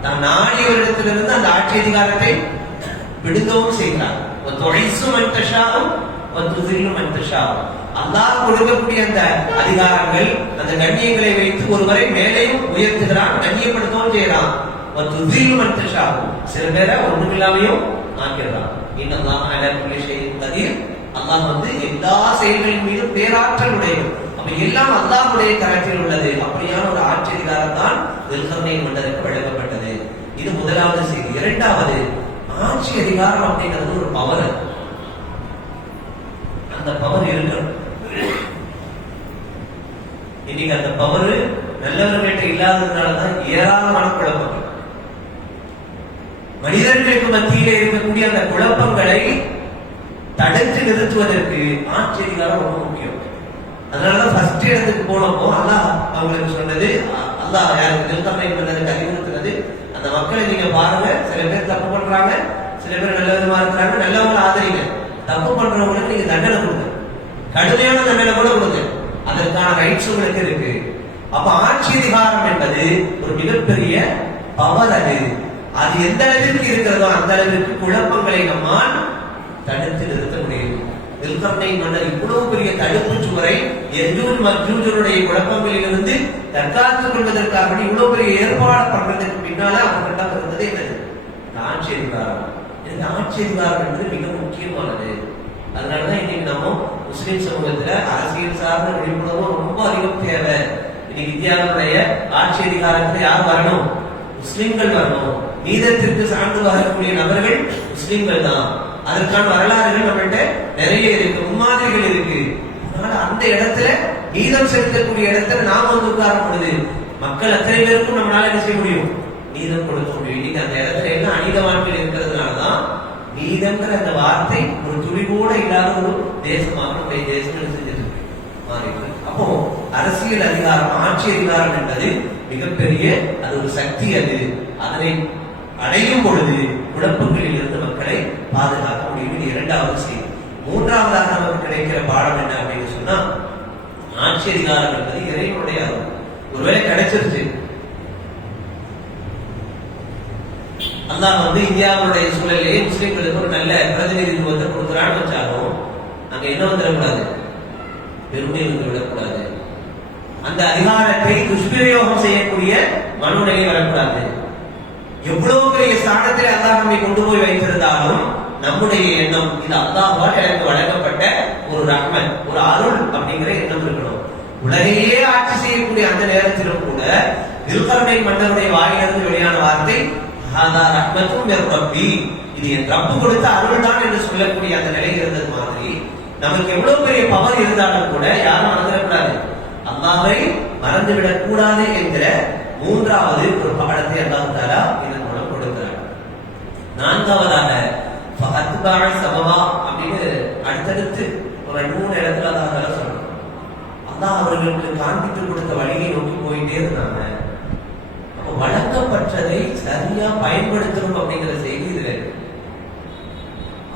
தான் நாடியவரிடத்திலிருந்து அந்த ஆட்சி அதிகாரத்தை விடுதவும் செய்கிறார். வ துஇஸ்ஸு மன் தஷா வ துஸில்லு மன் தஷா. அல்லாஹ் கொடுக்கக்கூடிய அந்த அதிகாரங்கள், அந்த கண்ணியங்களை வைத்து ஒருவரை மேலேயும் உயர்த்துகிறான், கண்ணியப்படுத்தவும் செய்யறான். வ துஸில்லு மன் தஷா. சில பேரை ஒன்றுமில்லாமையும் ஆக்கிறான். இன்னல்லாஹ அலா குல்லி ஷைஇன் கதீர். அல்லாஹ் எல்லா செயல்களின் மீதும் பேராற்றல் உடையவர். அப்ப எல்லாம் அல்லாஹ்வுடைய கரத்தில் உள்ளது. அப்படியான ஒரு ஆட்சி அதிகாரம் தான் துல்கர்னைன் மன்னருக்கு வழங்கப்பட்டது. இது முதலாவது செய்தி. இரண்டாவது, ஆட்சி அதிகாரம் அப்படிங்கிறது ஒரு பவர். அந்த பவர் இருக்கணும். இன்னைக்கு அந்த பவர் நல்லவர்கள்ட்ட இல்லாததுனாலதான் ஏராளமான குழப்பங்கள். மனிதர்களுக்கு மத்தியிலே இருக்கக்கூடிய அந்த குழப்பங்களை தடுத்து நிறுத்துவதற்கு ஆட்சி அதிகாரம் ரொம்ப முக்கியம். அதனாலதான் ஃபர்ஸ்ட் இடத்துக்கு போனப்போ அல்லாஹ் அவங்களுக்கு சொன்னது, அல்லாஹ் யாருக்கு துல்கர்னைன் மன்னருக்கு அறிவுறுத்துறது, அந்த மக்களை நீங்க பாருங்க, சில பேர் தப்பு பண்றாங்க, சில பேர் நல்ல விதமா இருக்கிறாங்க, நல்லவங்களை ஆதரிங்க, தப்பு பண்றவங்களுக்கு நீங்க தண்டனை கொடுங்க, கடுமையான தண்டனை கூட கொடுங்க, அதற்கான ரைட்ஸ் உங்களுக்கு இருக்கு. அப்ப ஆட்சி அதிகாரம் என்பது ஒரு மிகப்பெரிய பவர். அது எந்த அளவிற்கு இருக்கிறதோ அந்த அளவிற்கு குழப்பங்களை நம்மால் தடுத்து நிறுத்த முடியும். துல்கர்னைன் மன்னர் இவ்வளவு பெரிய தடுப்பு சுவரை யஜூஜ் மஅஜூஜுடைய குழப்பங்களிலிருந்து தற்காத்துக் கொள்வதற்காக இவ்வளவு பெரிய ஏற்பாடு பண்றதுக்கு பின்னால அவர்களிடம் இருந்தது என்னது? ஆட்சி அதிகாரம். இந்த ஆட்சி அதிகாரம் என்பது மிக முக்கியமானது. அதனாலதான் இன்னைக்கு நம்ம முஸ்லிம் சமூகத்துல அரசியல் சார்ந்த விழிப்புணர்வு ரொம்ப அதிகம் தேவை. இன்னைக்கு இந்தியாவுடைய ஆட்சி அதிகாரத்துல யார் வரணும்? முஸ்லிம்கள் வரணும். நீதத்திற்கு சார்ந்து வரக்கூடிய நபர்கள் முஸ்லிம்கள் தான். அதற்கான வரலாறுகள் நம்மகிட்ட நிறைய இருக்கு, முன்மாதிரிகள் இருக்கு. அதனால அந்த இடத்துல நீதம் செலுத்தக்கூடிய இடத்துல நாம உட்கார பொழுது மக்கள் அத்தனை பேருக்கும் நம்மளால என்ன செய்ய முடியும்? நீதம் கொடுக்க முடியும். இன்னைக்கு அந்த இடத்துல எல்லாம் அநீதவான்கள் இருக்கிறதுனாலதான் நீதம்ங்கிற அந்த வார்த்தை ஒரு துளி கூட இல்லாத ஒரு தேசமாக நம்முடைய தேசம் செஞ்சது. மாறிவிடும். அப்போ அரசியல் அதிகாரம், ஆட்சி அதிகாரம் என்பது மிகப்பெரிய அது ஒரு சக்தி. அதனை அடையும் பொழுது குழப்பங்களில் இருந்து மக்களை பாதுகாக்க முடியும். இரண்டாவது செய்தி. மூன்றாவதாக நமக்கு கிடைக்கிற பாடம் என்ன அப்படின்னு சொன்னா, ஆட்சி அதிகாரம் என்பது இறைவனுடைய ஒருவேளை கிடைச்சிருச்சு. அல்லாஹ் இந்தியாவுடைய சூழலிலேயே முஸ்லிம்களுக்கு ஒரு நல்ல பிரதிநிதித்துவத்தை கொடுக்குறான்னு வச்சாலும் அங்க என்ன வந்துடக்கூடாது, பெருமை வந்து விடக்கூடாது. அந்த அதிகாரத்தை துஷ்பிரயோகம் செய்யக்கூடிய மனோநிலை வரக்கூடாது. எவ்வளவு பெரிய ஸ்தானத்தில் அல்லாஹ் நம்மை கொண்டு போய் வைத்திருந்தாலும் நம்முடைய எண்ணம் இது அல்லாஹ்வால் எனக்கு வழங்கப்பட்ட ஒரு ரஹ்மத், ஒரு அருள் அப்படிங்கிற எண்ணம் இருக்கணும். உலகையே ஆட்சி செய்யக்கூடிய அந்த நேரத்திலும் கூட துல்கர்னைன் மன்னருடைய வாயிலிருந்து வெளியான வார்த்தை ஹாதா ரஹ்மத்தும் மிர் ரப்பி, இது என் ரப்பு கொடுத்த அருள் தான் என்று சொல்லக்கூடிய அந்த நிலை இருந்தது மாதிரி நமக்கு எவ்வளவு பெரிய பவர் இருந்தாலும் கூட யாரும் மறந்துவிடக்கூடாது, அல்லாஹ்வை மறந்துவிடக் கூடாது என்கிற மூன்றாவது ஒரு பாடத்தை அல்லாஹ் தஆலா இதன் மூலம் கொடுக்கிறார். நான்காவதாக ஃபஅத்பஅ சபபா அப்படின்னு அடுத்தடுத்து ஒரு 3 இடத்துல அல்லாஹ் தஆலா சொல்றார். அல்லாஹ் அவர்களுக்கு காண்பித்து கொடுத்த வழியை நோக்கி போயிட்டே இருந்தாங்க. அப்ப வழங்கப்பட்டதை சரியா பயன்படுத்தணும் அப்படிங்கிற செய்தி இதுல இருக்கு.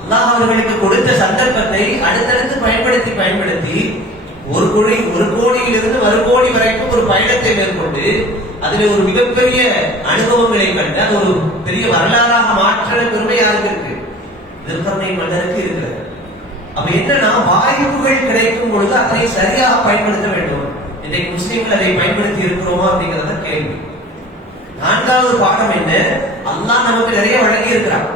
அல்லாஹ் அவர்களுக்கு கொடுத்த சந்தர்ப்பத்தை அடுத்தடுத்து பயன்படுத்தி ஒரு கோடியிலிருந்து மறு கோடி வரைக்கும் ஒரு பயணத்தை மேற்கொண்டு அதில் ஒரு மிகப்பெரிய அனுபவங்களை கண்டு அது ஒரு பெரிய வரலாறாக மாற்ற பெருமை யாருக்கு இருக்கு? துல்கர்னைன் மன்னருக்கு இருக்கிறது. அப்ப என்னன்னா, வாய்ப்புகள் கிடைக்கும் பொழுது அதை சரியாக பயன்படுத்த வேண்டும். இன்றைக்கு முஸ்லிம்கள் அதை பயன்படுத்தி இருக்கிறோமா அப்படிங்கறத கேள்வி. நான்காவது பாடம் என்ன, அல்லாஹ் நமக்கு நிறைய வழங்கி இருக்கிறான்.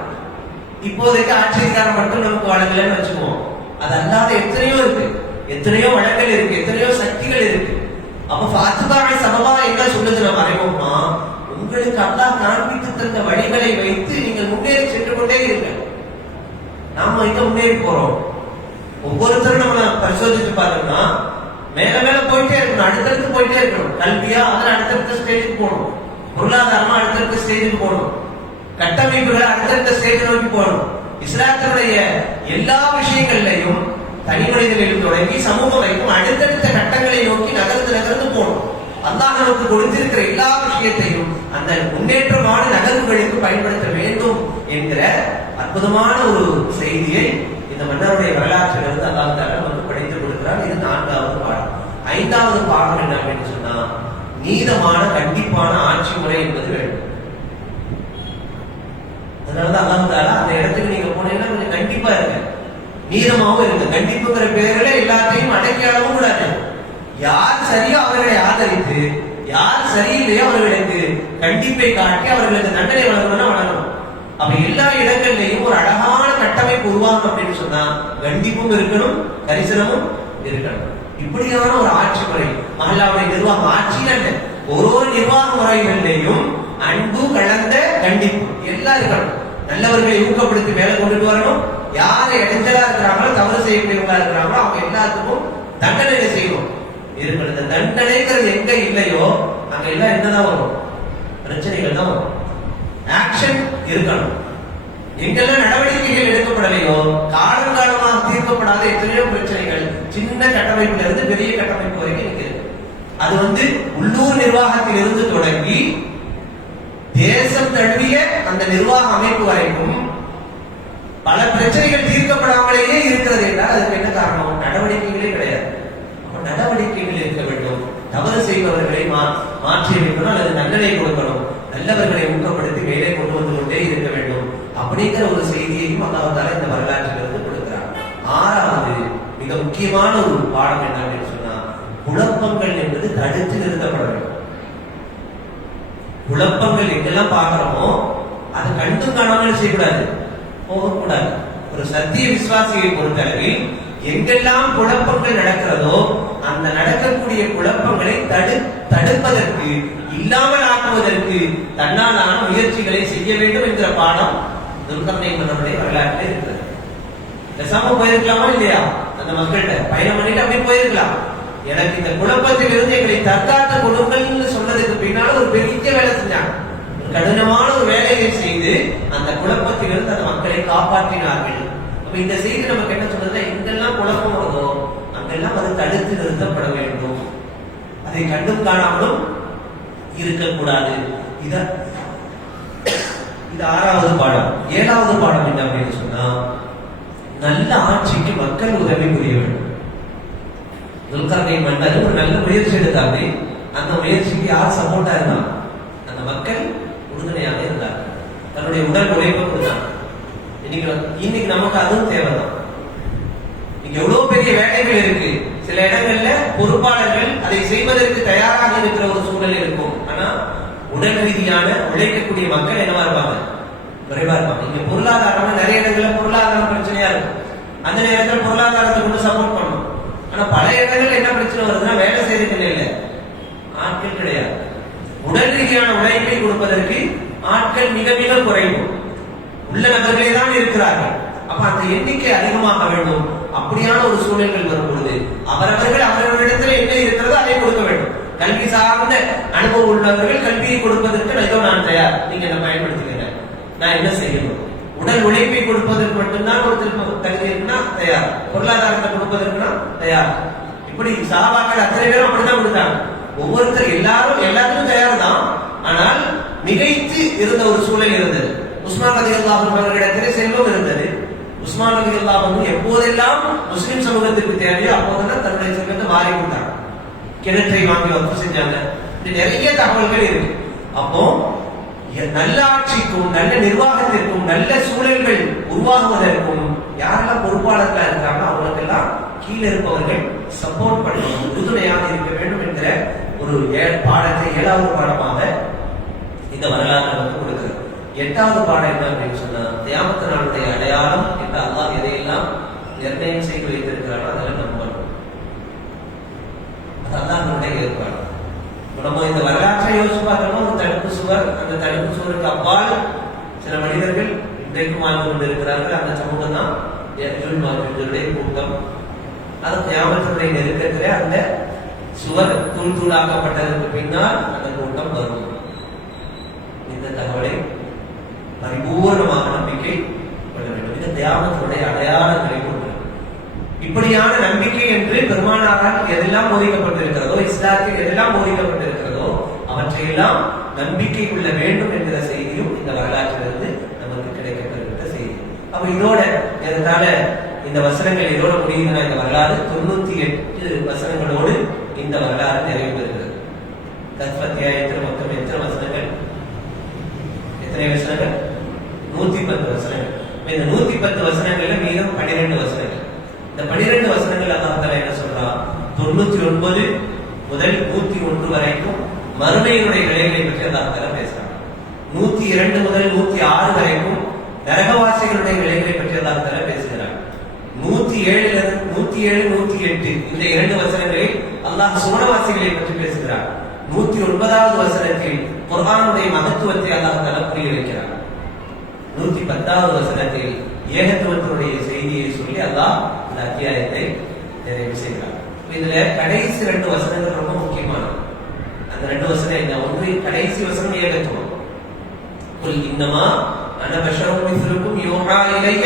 இப்போதைக்கு ஆட்சி அதிகாரம் மட்டும் நமக்கு வழங்கலன்னு வச்சுக்குவோம். அது அல்லாத எத்தனையோ இருக்கு, எத்தனையோ வழங்கல் இருக்கு, எத்தனையோ சக்திகள் இருக்கு. அப்ப ஃபாத்திபாவை சபபா என்ன சொல்லுது நம்ம அறிவோமா, உங்களுக்கு அல்லாஹ் காண்பித்து தந்த வழிகளை வைத்து நீங்கள் முன்னேறி சென்று கொண்டே இருங்கள். நாம இங்க முன்னேறி போறோம். ஒவ்வொருத்தரும் நம்ம பரிசோதித்து பார்த்தோம்னா மேல மேல போயிட்டே இருக்கணும், அடுத்தடுத்து போயிட்டே இருக்கணும். கல்வியா அதில் அடுத்தடுத்த ஸ்டேஜுக்கு போகணும், பொருளாதாரமா அடுத்தடுத்த ஸ்டேஜுக்கு போகணும், கட்டமைப்புகளை அடுத்தடுத்த ஸ்டேஜ் நோக்கி போகணும். இஸ்லாத்தினுடைய எல்லா விஷயங்கள்லையும் தனி மனிதர்களில் தொடங்கி சமூகம் வரைக்கும் அடுத்தடுத்த கட்டங்களை நோக்கி நகர்ந்து போகணும். அல்லாஹ் நமக்கு கொடுத்திருக்கிற எல்லா விஷயத்தையும் அந்த முன்னேற்றமான நகர்வுகளுக்கு பயன்படுத்த வேண்டும் என்கிற அற்புதமான ஒரு செய்தியை இந்த மன்னருடைய வரலாற்றிலிருந்து அல்லாஹ் தஆலா நமக்கு படித்துக் கொடுக்கிறார். இது நான்காவது பாடம். ஐந்தாவது பாடம் என்ன அப்படின்னு சொன்னா, நீதமான கண்டிப்பான ஆட்சி முறை என்பது வேண்டும். அதனாலதான் அல்லாஹ் தஆலா அந்த இடத்துக்கு நீங்க போனீங்கன்னா கொஞ்சம் கண்டிப்பா இருங்க, நீதமாவும் இருக்கு. கண்டிப்புங்கிற பேர்ல எல்லாத்தையும் அடக்கி அளவும் கூடாது. யார் சரியோ அவர்களை ஆதரித்து, யார் சரியில்லையோ அவர்களுக்கு கண்டிப்பை காட்டி அவர்களுக்கு தண்டனை வழங்கணும்னா வழங்கணும். அப்ப எல்லா இடங்கள்லையும் ஒரு அழகான கட்டமைப்பு உருவாகும் அப்படின்னு சொன்னா கண்டிப்பும் இருக்கணும், கரிசனமும் இருக்கணும். இப்படியான ஒரு ஆட்சி முறை மஹல்லாவுடைய நிர்வாகம், ஆட்சியில் அல்ல, ஒரு நிர்வாக முறைகளிலையும் அன்பு கலந்த கண்டிப்பு எல்லாம் இருக்கணும். நல்லவர்களை ஊக்கப்படுத்தி மேல கொண்டுட்டு வரணும். யாரு இடைஞ்சலா இருக்கிறாங்களோ, தவறு செய்யக்கூடியவங்களா இருக்கிறாங்களோ அவங்க எல்லாத்துக்கும் தண்டனை செய்யணும் இருக்கணும். இந்த தண்டனைங்கிறது எங்க இல்லையோ அங்க எல்லாம் என்னதான் வரும், பிரச்சனைகள் தான் வரும். ஆக்ஷன் இருக்கணும். எங்கெல்லாம் நடவடிக்கைகள் எடுக்கப்படலையோ, காலங்காலமாக தீர்க்கப்படாத எத்தனையோ பிரச்சனைகள் சின்ன கட்டமைப்புல இருந்து பெரிய கட்டமைப்பு வரைக்கும் இருக்கிறது. அது உள்ளூர் நிர்வாகத்தில் இருந்து தொடங்கி தேசம் தழுவிய அந்த நிர்வாக அமைப்பு வரைக்கும் பல பிரச்சனைகள் தீர்க்கப்படாமலேயே இருக்கிறது என்றால் அதுக்கு என்ன காரணம்? நடவடிக்கைகளே கிடையாது. நடவடிக்கைகள் இருக்க வேண்டும். தவறு செய்பவர்களை மாற்றி வைக்கணும் அல்லது தண்டனை கொடுக்கணும், நல்லவர்களை ஊக்கப்படுத்தி மேலே கொண்டு வந்து கொண்டே இருக்க வேண்டும் அப்படிங்கிற ஒரு செய்தியையும் அல்லாஹ் தஆலா இந்த வரலாற்றிலிருந்து கொடுக்கிறார். ஆறாவது மிக முக்கியமான ஒரு பாடம் என்ன அப்படின்னு சொன்னா, குழப்பங்கள் என்பது தடுத்து நிறுத்தப்பட வேண்டும். குழப்பங்கள் எங்கெல்லாம் பார்க்கிறோமோ அதை கண்டும் காணாமல் செய்யக்கூடாது, போகக்கூடாது. ஒரு சத்திய விசுவாசியை பொறுத்தளவில் எங்கெல்லாம் குழப்பங்கள் நடக்கிறதோ அந்த நடக்கக்கூடிய குழப்பங்களை தடுப்பதற்கு, இல்லாமல் ஆக்குவதற்கு தன்னாலான முயற்சிகளை செய்ய வேண்டும் என்கிற பாடம் துல்கர்னைன் மன்னருடைய வரலாற்றில் இருக்கிறது. பேசாம போயிருக்கலாமா இல்லையா? அந்த மக்கள்கிட்ட பயணம் பண்ணிட்டு அப்படியே போயிருக்கலாம். எனக்கு இந்த குழப்பத்தில் இருந்து எங்களை தற்காத்து கொடுங்கள்னு சொன்னதுக்கு பின்னால ஒரு பெரிய வேலை செஞ்சாங்க. கடினமான ஒரு வேலையை செய்து அந்த குழப்பத்திலிருந்து அந்த மக்களை காப்பாற்றினார்கள். அப்ப இந்த செய்தி நமக்கு என்ன சொல்றது, எங்கெல்லாம் குழப்பம் வருதோ அங்க அங்கெல்லாம் அது தடுத்து நிறுத்தப்பட வேண்டும். அதை கண்டும் காணாமலும் இருக்கக்கூடாது. இது 6வது பாடம். 7வது பாடம் என்ன அப்படின்னு சொன்னா, நல்ல ஆட்சிக்கு மக்கள் உதவி புரிய வேண்டும். துல்கர்னை மன்னர் ஒரு நல்ல முயற்சி எடுத்தாரு. அந்த முயற்சிக்கு யார் சப்போர்ட்டா இருந்தாங்க? அந்த மக்கள் உறுதுணையாக இருந்தாங்க. தன்னுடைய உடல் உழைப்பை கொடுத்தாங்க. இன்னைக்கு நமக்கு அதுவும் தேவைதான். இங்க எவ்வளவு பெரிய வேலைகள் இருக்கு. சில இடங்கள்ல பொறுப்பாளர்கள் அதை செய்வதற்கு தயாராக இருக்கிற ஒரு சூழல் இருக்கும். ஆனா உடல் ரீதியான உழைக்கக்கூடிய மக்கள் என்னவா இருப்பாங்க? குறைவா இருப்பாங்க. இங்க பொருளாதாரம் நிறைய இடங்கள்ல பொருளாதாரம் பிரச்சனையா இருக்கும். அந்த நேரத்தில் பொருளாதாரத்தை கொண்டு சப்போர்ட் பண்ணும். ஆனா பல இடங்கள்ல என்ன பிரச்சனை வருதுன்னா, வேலை செய்யறதுக்கு இல்லை, ஆட்கள் கிடையாது. உடல் ரீதியான உழைப்பை கொடுப்பதற்கு ஆட்கள் மிக மிக குறைவு. உள்ள நபர்களே தான் இருக்கிறார்கள். அப்ப அந்த எண்ணிக்கை அதிகமாக வேண்டும். அப்படியான ஒரு சூழல்கள் வரும்பொழுது அவரவர்களிடத்தில் என்ன இருக்கிறதோ அதை கொடுக்க வேண்டும். கல்வி சார்ந்த அனுபவம் உள்ளவர்கள் கல்வியை கொடுப்பதற்கு ஏதோ நான் தயார், நீங்க என்ன பயன்படுத்துகிறேன், நான் என்ன செய்யணும். உடல் உழைப்பை கொடுப்பதற்கு மட்டும்தான் ஒருத்தர் தகுதி இருக்குன்னா தயார், பொருளாதாரத்தை கொடுப்பதற்குனா தயார். இப்படி சஹாபாக்கள் அத்தனை பேரும் அப்படிதான் கொடுத்தாங்க. ஒவ்வொருத்தர் எல்லாருக்கும் தயார் தான். ஆனால் மிகைத்து இருந்த ஒரு சூழல் இருந்தது. உஸ்மான் ரலியல்லாஹு அன்ஹு அவர்களிடத்திலே செல்வம் இருந்தது. உஸ்மான் ரலியல்லாஹு அன்ஹு எப்போதெல்லாம் முஸ்லிம் சமூகத்துக்கு தேவையோ அப்போதெல்லாம் தன்னுடைய செல்வத்தை வாரி கொடுத்தாங்க. கிணற்றை வாங்கி வகுப்பு செஞ்சாங்க. நிறைய தகவல்கள் இருக்கு. அப்போ நல்ல ஆட்சிக்கும் நல்ல நிர்வாகத்திற்கும் நல்ல சூழல்கள் உருவாகுவதற்கும் யாரெல்லாம் பொறுப்பாளர்களா இருக்காங்க அவங்களுக்கெல்லாம் கீழே இருப்பவர்கள் சப்போர்ட் பண்ணணும், உறுதுணையாக இருக்க வேண்டும் என்கிற ஒரு பாடத்தை 7வது பாடமாக இந்த வரலாறு நமக்கு கொடுக்கிறது. 8வது பாடம் என்ன அப்படின்னு சொன்னா, கியாமத் நாளுடைய அடையாளம் என்று அல்லாஹ் எதையெல்லாம் நிர்ணயம் செய்து வைத்திருக்கிறாரோ அதெல்லாம் நம்பணும். அது அல்லாஹ்வுடைய ஏற்பாடு. நம்ம இந்த வரலாற்றை யோசிச்சு பார்த்தோம்னா, ஒரு தடுப்பு சுவர், அந்த தடுப்பு சுவருக்கு அப்பால் சில மனிதர்கள் இன்றைக்கும் வாழ்ந்து கொண்டிருக்கிறார்கள். அந்த சமூகம் தான் கூட்டம். அது கியாமத்துடைய நெருக்கத்திலே அந்த சுவர் தூள் தூளாக்கப்பட்டதற்கு பின்னால் அந்த கூட்டம் வரும். இந்த தகவலை பரிபூர்ணமாக நம்பிக்கை கொள்ள வேண்டும். இந்த கியாமத்துடைய அடையாளங்களை கொண்டு இப்படியான நம்பிக்கை என்று பெருமானாரால் எதெல்லாம் போதிக்கப்பட்டிருக்கிறதோ, இஸ்லாத்தில் எதெல்லாம் போதிக்கப்பட்டிருக்கிறதோ அவற்றையெல்லாம் நம்பிக்கை கொள்ள வேண்டும் என்கிற செய்தியும் இந்த வரலாற்றிலிருந்து நமக்கு கிடைக்கப்பெறுகிற செய்தி. அப்ப இதோட ஏறத்தாழ இந்த வசனங்கள் இதோட முடியுதுன்னா, இந்த வரலாறு 98 வசனங்களோடு இந்த வரலாறு நிறைவு பெறுகிறது. கஹ்ஃப் அத்தியாயத்தில் மொத்தம் எத்தனை வசனங்கள்? எத்தனை வசனங்கள்? 110 வசனங்கள். இந்த 110 வசனங்கள்ல மீதம் 12 வசனங்கள். இந்த 12 வசனங்கள் அல்லாஹ் தஆலா என்ன சொல்றான்? 99 முதல் 101 வரைக்கும் மறுமையினுடைய நிலைகளை பற்றி அல்லாஹ் தஆலா பேசுறான். 102 முதல் 106 வரைக்கும் நரகவாசிகளுடைய நிலைகளை பற்றி அல்லாஹ் தஆலா பேசுகிறான். 107 108 இந்த 2 வசனங்களில் அல்லாஹ் சுவனவாசிகளை பற்றி பேசுகிறான். 109வது வசனத்தில் குர்ஆனுடைய மகத்துவத்தை அல்லாஹ் தஆலா புரிய வைக்கிறான். 110வது வசனத்தில் ஏகத்துவத்தினுடைய செய்தியை சொல்லி அல்லாஹ் இந்த அத்தியாயத்தை நிறைவு செய்கிறார். இதுல கடைசி 2 வசனங்கள் ரொம்ப முக்கியமானது. அந்த 2 வசனம் என்ன? ஒன்று கடைசி வசனம் ஏகத்துவம். குல் இன்னமா அன பஷரும் மிஸ்லுக்கும் யூஹா இலைய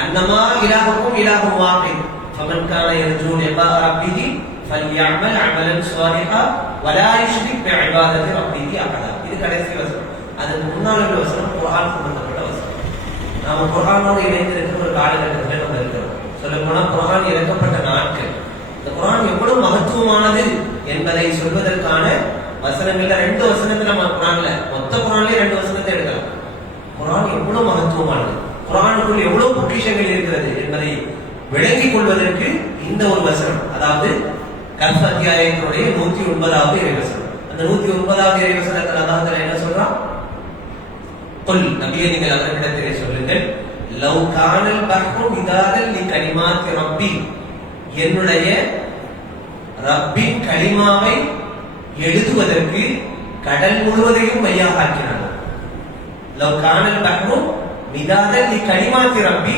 அன்னமா இலாஹுக்கும் இலாஹும் வாஹித் ஃபமன் கான யர்ஜூ லிகா ரப்பிஹி ஃபல்யஅமல் அமலன் ஸாலிஹா வலா யுஷ்ரிக் பிஇபாதத்தி ரப்பிஹி அஹதா. இது கடைசி வசனம். அதுக்கு முன்னால உள்ள வசனம் குர்ஆன் சம்பந்தப்பட்ட வசனம். நாம குர்ஆனோடு இணைந்திருக்கிற ஒரு காலகட்டத்தில் நம்ம இருக்கிறோம். சொல்ல போனா குர்ஆன் இறக்கப்பட்ட நாட்கள், இந்த குர்ஆன் எவ்வளவு மகத்துவமானது என்பதை சொல்வதற்கான வசனங்கள்ல 2 வசனத்தை நம்ம குர்ஆன்ல மொத்த குர்ஆன்ல 2 வசனத்தை எடுக்கலாம். குர்ஆன் எவ்வளவு மகத்துவமானது, குர்ஆனுக்குள் எவ்வளவு பொக்கிஷங்கள் இருக்கிறது என்பதை விளங்கிக் கொள்வதற்கு இந்த ஒரு வசனம், அதாவது கஹ்ஃப் அத்தியாயத்தினுடைய 109வது இறைவசனம். அந்த 109வது இறைவசனத்தில் அல்லாஹ் தஆலா என்ன சொல்றான்? குல் நபியே நீங்கள் அவர்களிடத்திலே சொல்லுங்கள், லவ் கானல் பஹ்ரு மிதாதன் லிகலிமாத்தி ரப்பி, என்னுடைய ரப்பின் கலிமாவை எழுதுவதற்கு கடல் முழுவதையும் மையாக ஆக்கினார். லவ் கானல் பஹ்ரு மிதாதன் லிகலிமாத்தி ரப்பி,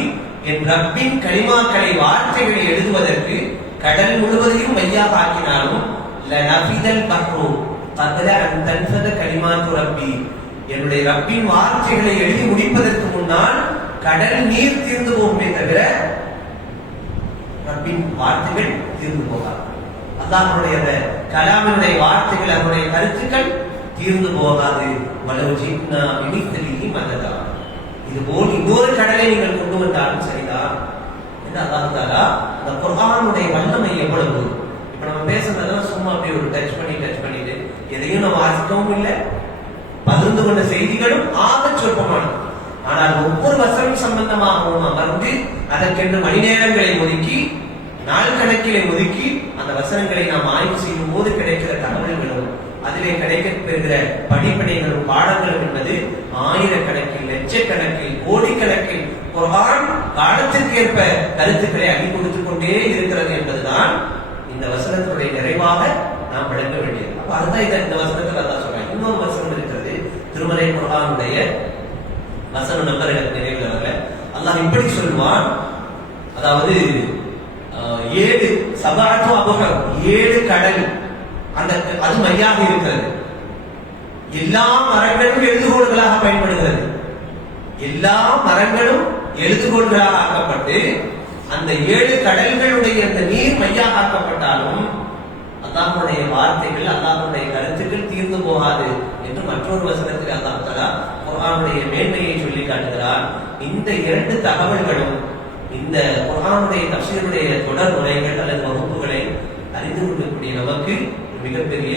என் ரப்பின் கலிமாக்களை வார்த்தைகளை எழுதுவதற்கு கடல் முழுவதையும் மையாக ஆக்கினாலும் லனஃபிதல் பஹ்ரு கத்ர அன் தன்ஃபத கலிமாத்து ரப்பி, என்னுடைய ரப்பின் வார்த்தைகளை எழுதி முடிப்பதற்கு முன்னால் கடல் நீர் தீர்ந்து போகுமே தவிர ரப்பின் வார்த்தைகள் தீர்ந்து போகாது. அல்லாஹ்வுடைய கலாமினுடைய வார்த்தைகள், அவருடைய கருத்துக்கள் தீர்ந்து போகாது. வலவு ஜின்னா மிமித்லிஹி மததா, இதுபோல் இன்னொரு கடலை நீங்கள் கொண்டு வந்தாலும் சரிதான் என்று அல்லாஹ் தஆலா அந்த குர்ஆனுடைய வல்லமை எவ்வளவு. இப்ப நம்ம பேசுறதெல்லாம் சும்மா அப்படியே ஒரு டச் பண்ணிட்டு எதையும் நம்ம வாசிக்கவும் இல்லை, பகிர்ந்து கொண்ட செய்திகளும் ஆக சொற்பமானது. ஆனால் ஒவ்வொரு வசனம் சம்பந்தமாகவும் அமர்ந்து அதற்கென்று மணி நேரங்களை ஒதுக்கி, நாள் கணக்கிலே ஒதுக்கி அந்த வசனங்களை நாம் ஆய்வு செய்யும் போது கிடைக்கிற தகவல்களும் அதிலே கிடைக்கப்பெறுகிற படிப்பனைகளும் பாடங்களும் என்பது ஆயிரக்கணக்கில், லட்சக்கணக்கில், கோடிக்கணக்கில் குர்ஆன் காலத்திற்கு ஏற்ப கருத்துக்களை அள்ளி கொடுத்துக் கொண்டே இருக்கிறது என்பதுதான் இந்த வசனத்தினுடைய நிறைவாக நாம் விளங்க வேண்டியது. அப்ப அதுதான் இந்த வசனத்தில் அதான் சொல்றேன். இன்னொரு வசனம் இருக்கிறது, திருமறை குர்ஆனுடைய வசனம் நம்பர் எனக்கு நினைவில் வரல. அல்லாஹ் இப்படி சொல்வான், அதாவது 7 சபாத்து அபுகர், 7 கடல் அந்த அது மையாக இருக்கிறது. எல்லா மரங்களும் எழுதுகோள்களாக பயன்படுகிறது. எல்லா மரங்களும் எழுதுகோள்களாக ஆக்கப்பட்டு அந்த 7 கடல்களுடைய அந்த நீர் மையாக ஆக்கப்பட்டாலும் அல்லாஹ்வுடைய வார்த்தைகள், அல்லாஹ்வுடைய கருத்துக்கள் தீர்ந்து போகாது என்று மற்றொரு வசனத்தில் அல்லாஹ் தஆலா குர்ஆனுடைய மேன்மையை சொல்லி காட்டுகிறார். இந்த 2 தகவல்களும் இந்த குர்ஆனுடைய தஃசீருடைய தொடர் உரைகள் அல்லது வகுப்புகளை அறிந்து கொள்ளக்கூடிய நமக்கு மிகப்பெரிய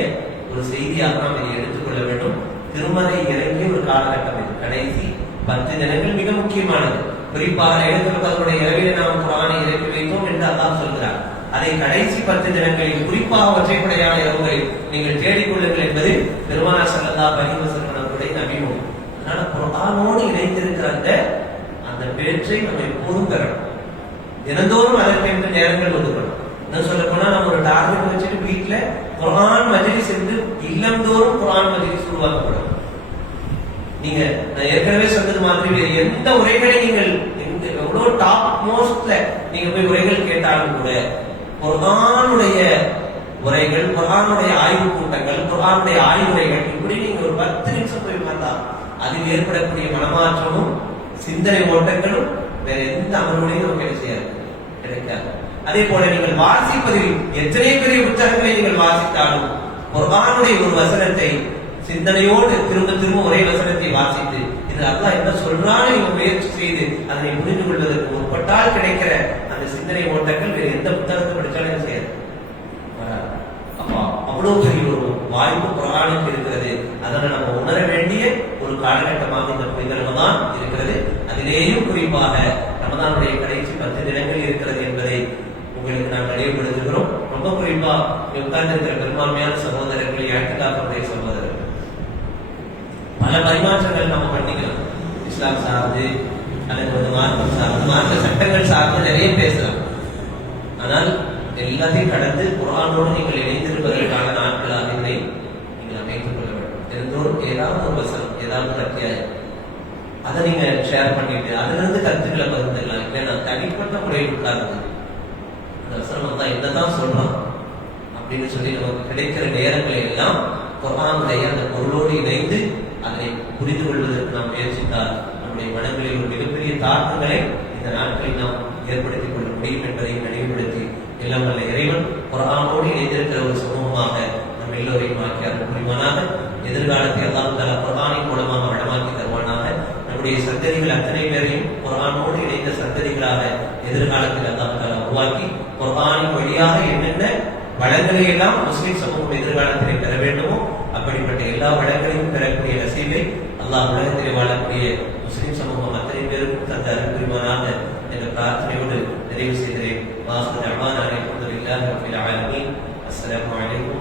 ஒரு செய்தியாக நாம் இதை எடுத்துக்கொள்ள வேண்டும். திருமறை இறங்கிய ஒரு காலகட்டம் இது. கடைசி 10 தினங்கள் மிக முக்கியமானது. குறிப்பாக எழுத்துடைய இரவிலே நாம் குர்ஆனை இறக்கி வைத்தோம் என்று அல்லாஹ் சொல்கிறார். அதை கடைசி 10 தினங்களில் குறிப்பாக ஒற்றைப்படையான இரவுகளில் நீங்கள் தேடிக்கொள்ளுங்கள் என்பது பெருமானார் ஸல்லல்லாஹு அலைஹி வஸல்லம் அவர்களுடைய நபிமொழி. அதனால குர்ஆனோடு இணைந்திருக்கிற அந்த பேற்றை நம்ம எப்போதும் பெறணும். தினந்தோறும் அதற்கென்று நேரங்கள் ஒதுக்கணும். என்ன சொல்ல போனா நம்ம ஒரு டார்கெட் வச்சுட்டு வீட்டுல குர்ஆன் மஜ்லிஸ் என்று இல்லந்தோறும் குர்ஆன் மஜ்லிஸ் உருவாக்கப்படும். நீங்க நான் ஏற்கனவே சொன்னது மாதிரி எந்த உரைகளை நீங்கள் எவ்வளவு டாப் மோஸ்ட்ல நீங்க போய் உரைகள் கேட்டாலும் கூட குர்ஆனுடைய உரைகள், குர்ஆனுடைய ஆய்வு கூட்டங்கள், குர்ஆனுடைய ஆய்வுரைகள் இப்படி நீங்க ஒரு 10 நிமிஷம் போய் பார்த்தா அதில் ஏற்படக்கூடிய மனமாற்றமும் சிந்தனை ஓட்டங்களும் வேற எந்த அமர்வுடையும் நமக்கு கிடைக்காது. அதே போல நீங்கள் வாசிப்பதில் எத்தனை பெரிய புத்தகங்களை நீங்கள் வாசித்தாலும் குர்ஆனுடைய ஒரு வசனத்தை சிந்தனையோடு திரும்ப திரும்ப ஒரே வசனத்தை வாசித்து இது அல்லாஹ் என்ன சொல்றான்னு நீங்க முயற்சி செய்து அதனை புரிந்து கொள்வதற்கு முற்பட்டால் கிடைக்கிற அந்த சிந்தனை ஓட்டங்கள் வேறு எந்த புத்தகத்தை படித்தாலும் செய்யாது. அப்போ அவ்வளவு பெரிய ஒரு வாய்ப்பு குர்ஆனுக்கு இருக்கிறது. அதனை நம்ம உணர வேண்டிய ஒரு காலகட்டமாக இந்த புனித ரமதான் இருக்கிறது. அதிலேயும் குறிப்பாக ரமதானுடைய கடைசி 10 தினங்கள் இருக்கிறது என்பதை உங்களுக்கு நாங்கள் நினைவுபடுத்துகிறோம். ரொம்ப குறிப்பா உட்கார்ந்திருக்கிற பெரும்பான்மையான சகோதரர்கள், இஅ்திகாஃபுடைய சகோதரர்கள், பல பரிமாற்றங்கள் நம்ம பண்ணிக்கலாம். இஸ்லாம் சார்ந்து அல்லது மார்க்கம் சார்ந்து, மார்க்க சட்டங்கள் சார்ந்து நிறைய பேசலாம். ஆனால் எல்லாத்தையும் கடந்து குர்ஆனோடு நீங்கள் இணைந்திருப்பதற்கான நாட்களாக இதை நீங்கள் அமைத்துக் கொள்ள வேண்டும். தினந்தோறும் ஏதாவது ஒரு வசனம், ஏதாவது ஒரு அத்தியாயம் அதை நீங்க ஷேர் பண்ணிட்டு அதுல இருந்து கருத்துக்களை பகிர்ந்துக்கலாம். இல்லை நான் தனிப்பட்ட முறையில் உட்கார்ந்து அந்த வசனம் தான் என்னதான் சொல்றோம் அப்படின்னு சொல்லி நமக்கு கிடைக்கிற நேரங்களை எல்லாம் குர்ஆனுடைய அந்த பொருளோடு இணைந்து அதனை புரிந்து கொள்வதற்கு நாம் முயற்சித்தால் நம்முடைய மனங்களில் ஒரு மிகப்பெரிய தாக்கங்களை இந்த நாட்களில் நாம் ஏற்படுத்திக் கொள்ள முடியும் என்பதை நினைவுபடுத்தி எல்லாம் வல்ல இறைவன் குர்ஆனோடு இணைந்திருக்கிற ஒரு சமூகமாக நம் எல்லோரையும் ஆக்கி அருள் புரிவானாக. எதிர்காலத்தை அல்லாஹ் தஆலா குர்ஆனின் மூலமாக வளமாக்கி தருவானாக. நம்முடைய சந்ததிகள் அத்தனை பேரையும் குர்ஆனோடு இணைந்த சந்ததிகளாக எதிர்காலத்தில் அல்லாஹ் தஆலா உருவாக்கி குர்ஆனின் வழியாக என்னென்ன வளங்களை எல்லாம் முஸ்லிம் சமூகம் எதிர்காலத்திலே பெற வேண்டுமோ அப்படிப்பட்ட எல்லா வளங்களையும் பெறக்கூடிய நசீபை அல்லாஹ் உலகத்திலே வாழக்கூடிய முஸ்லிம் சமூகம் அத்தனை பேருக்கும் தந்த அருள் புரிவானாக என்ற பிரார்த்தனையோடு நிறைவு செய்கிறேன். வாஹிரு தஅவானா அல்ஹம்துலில்லாஹி ரப்பில் ஆலமீன். அஸ்ஸலாமு அலைக்கும்.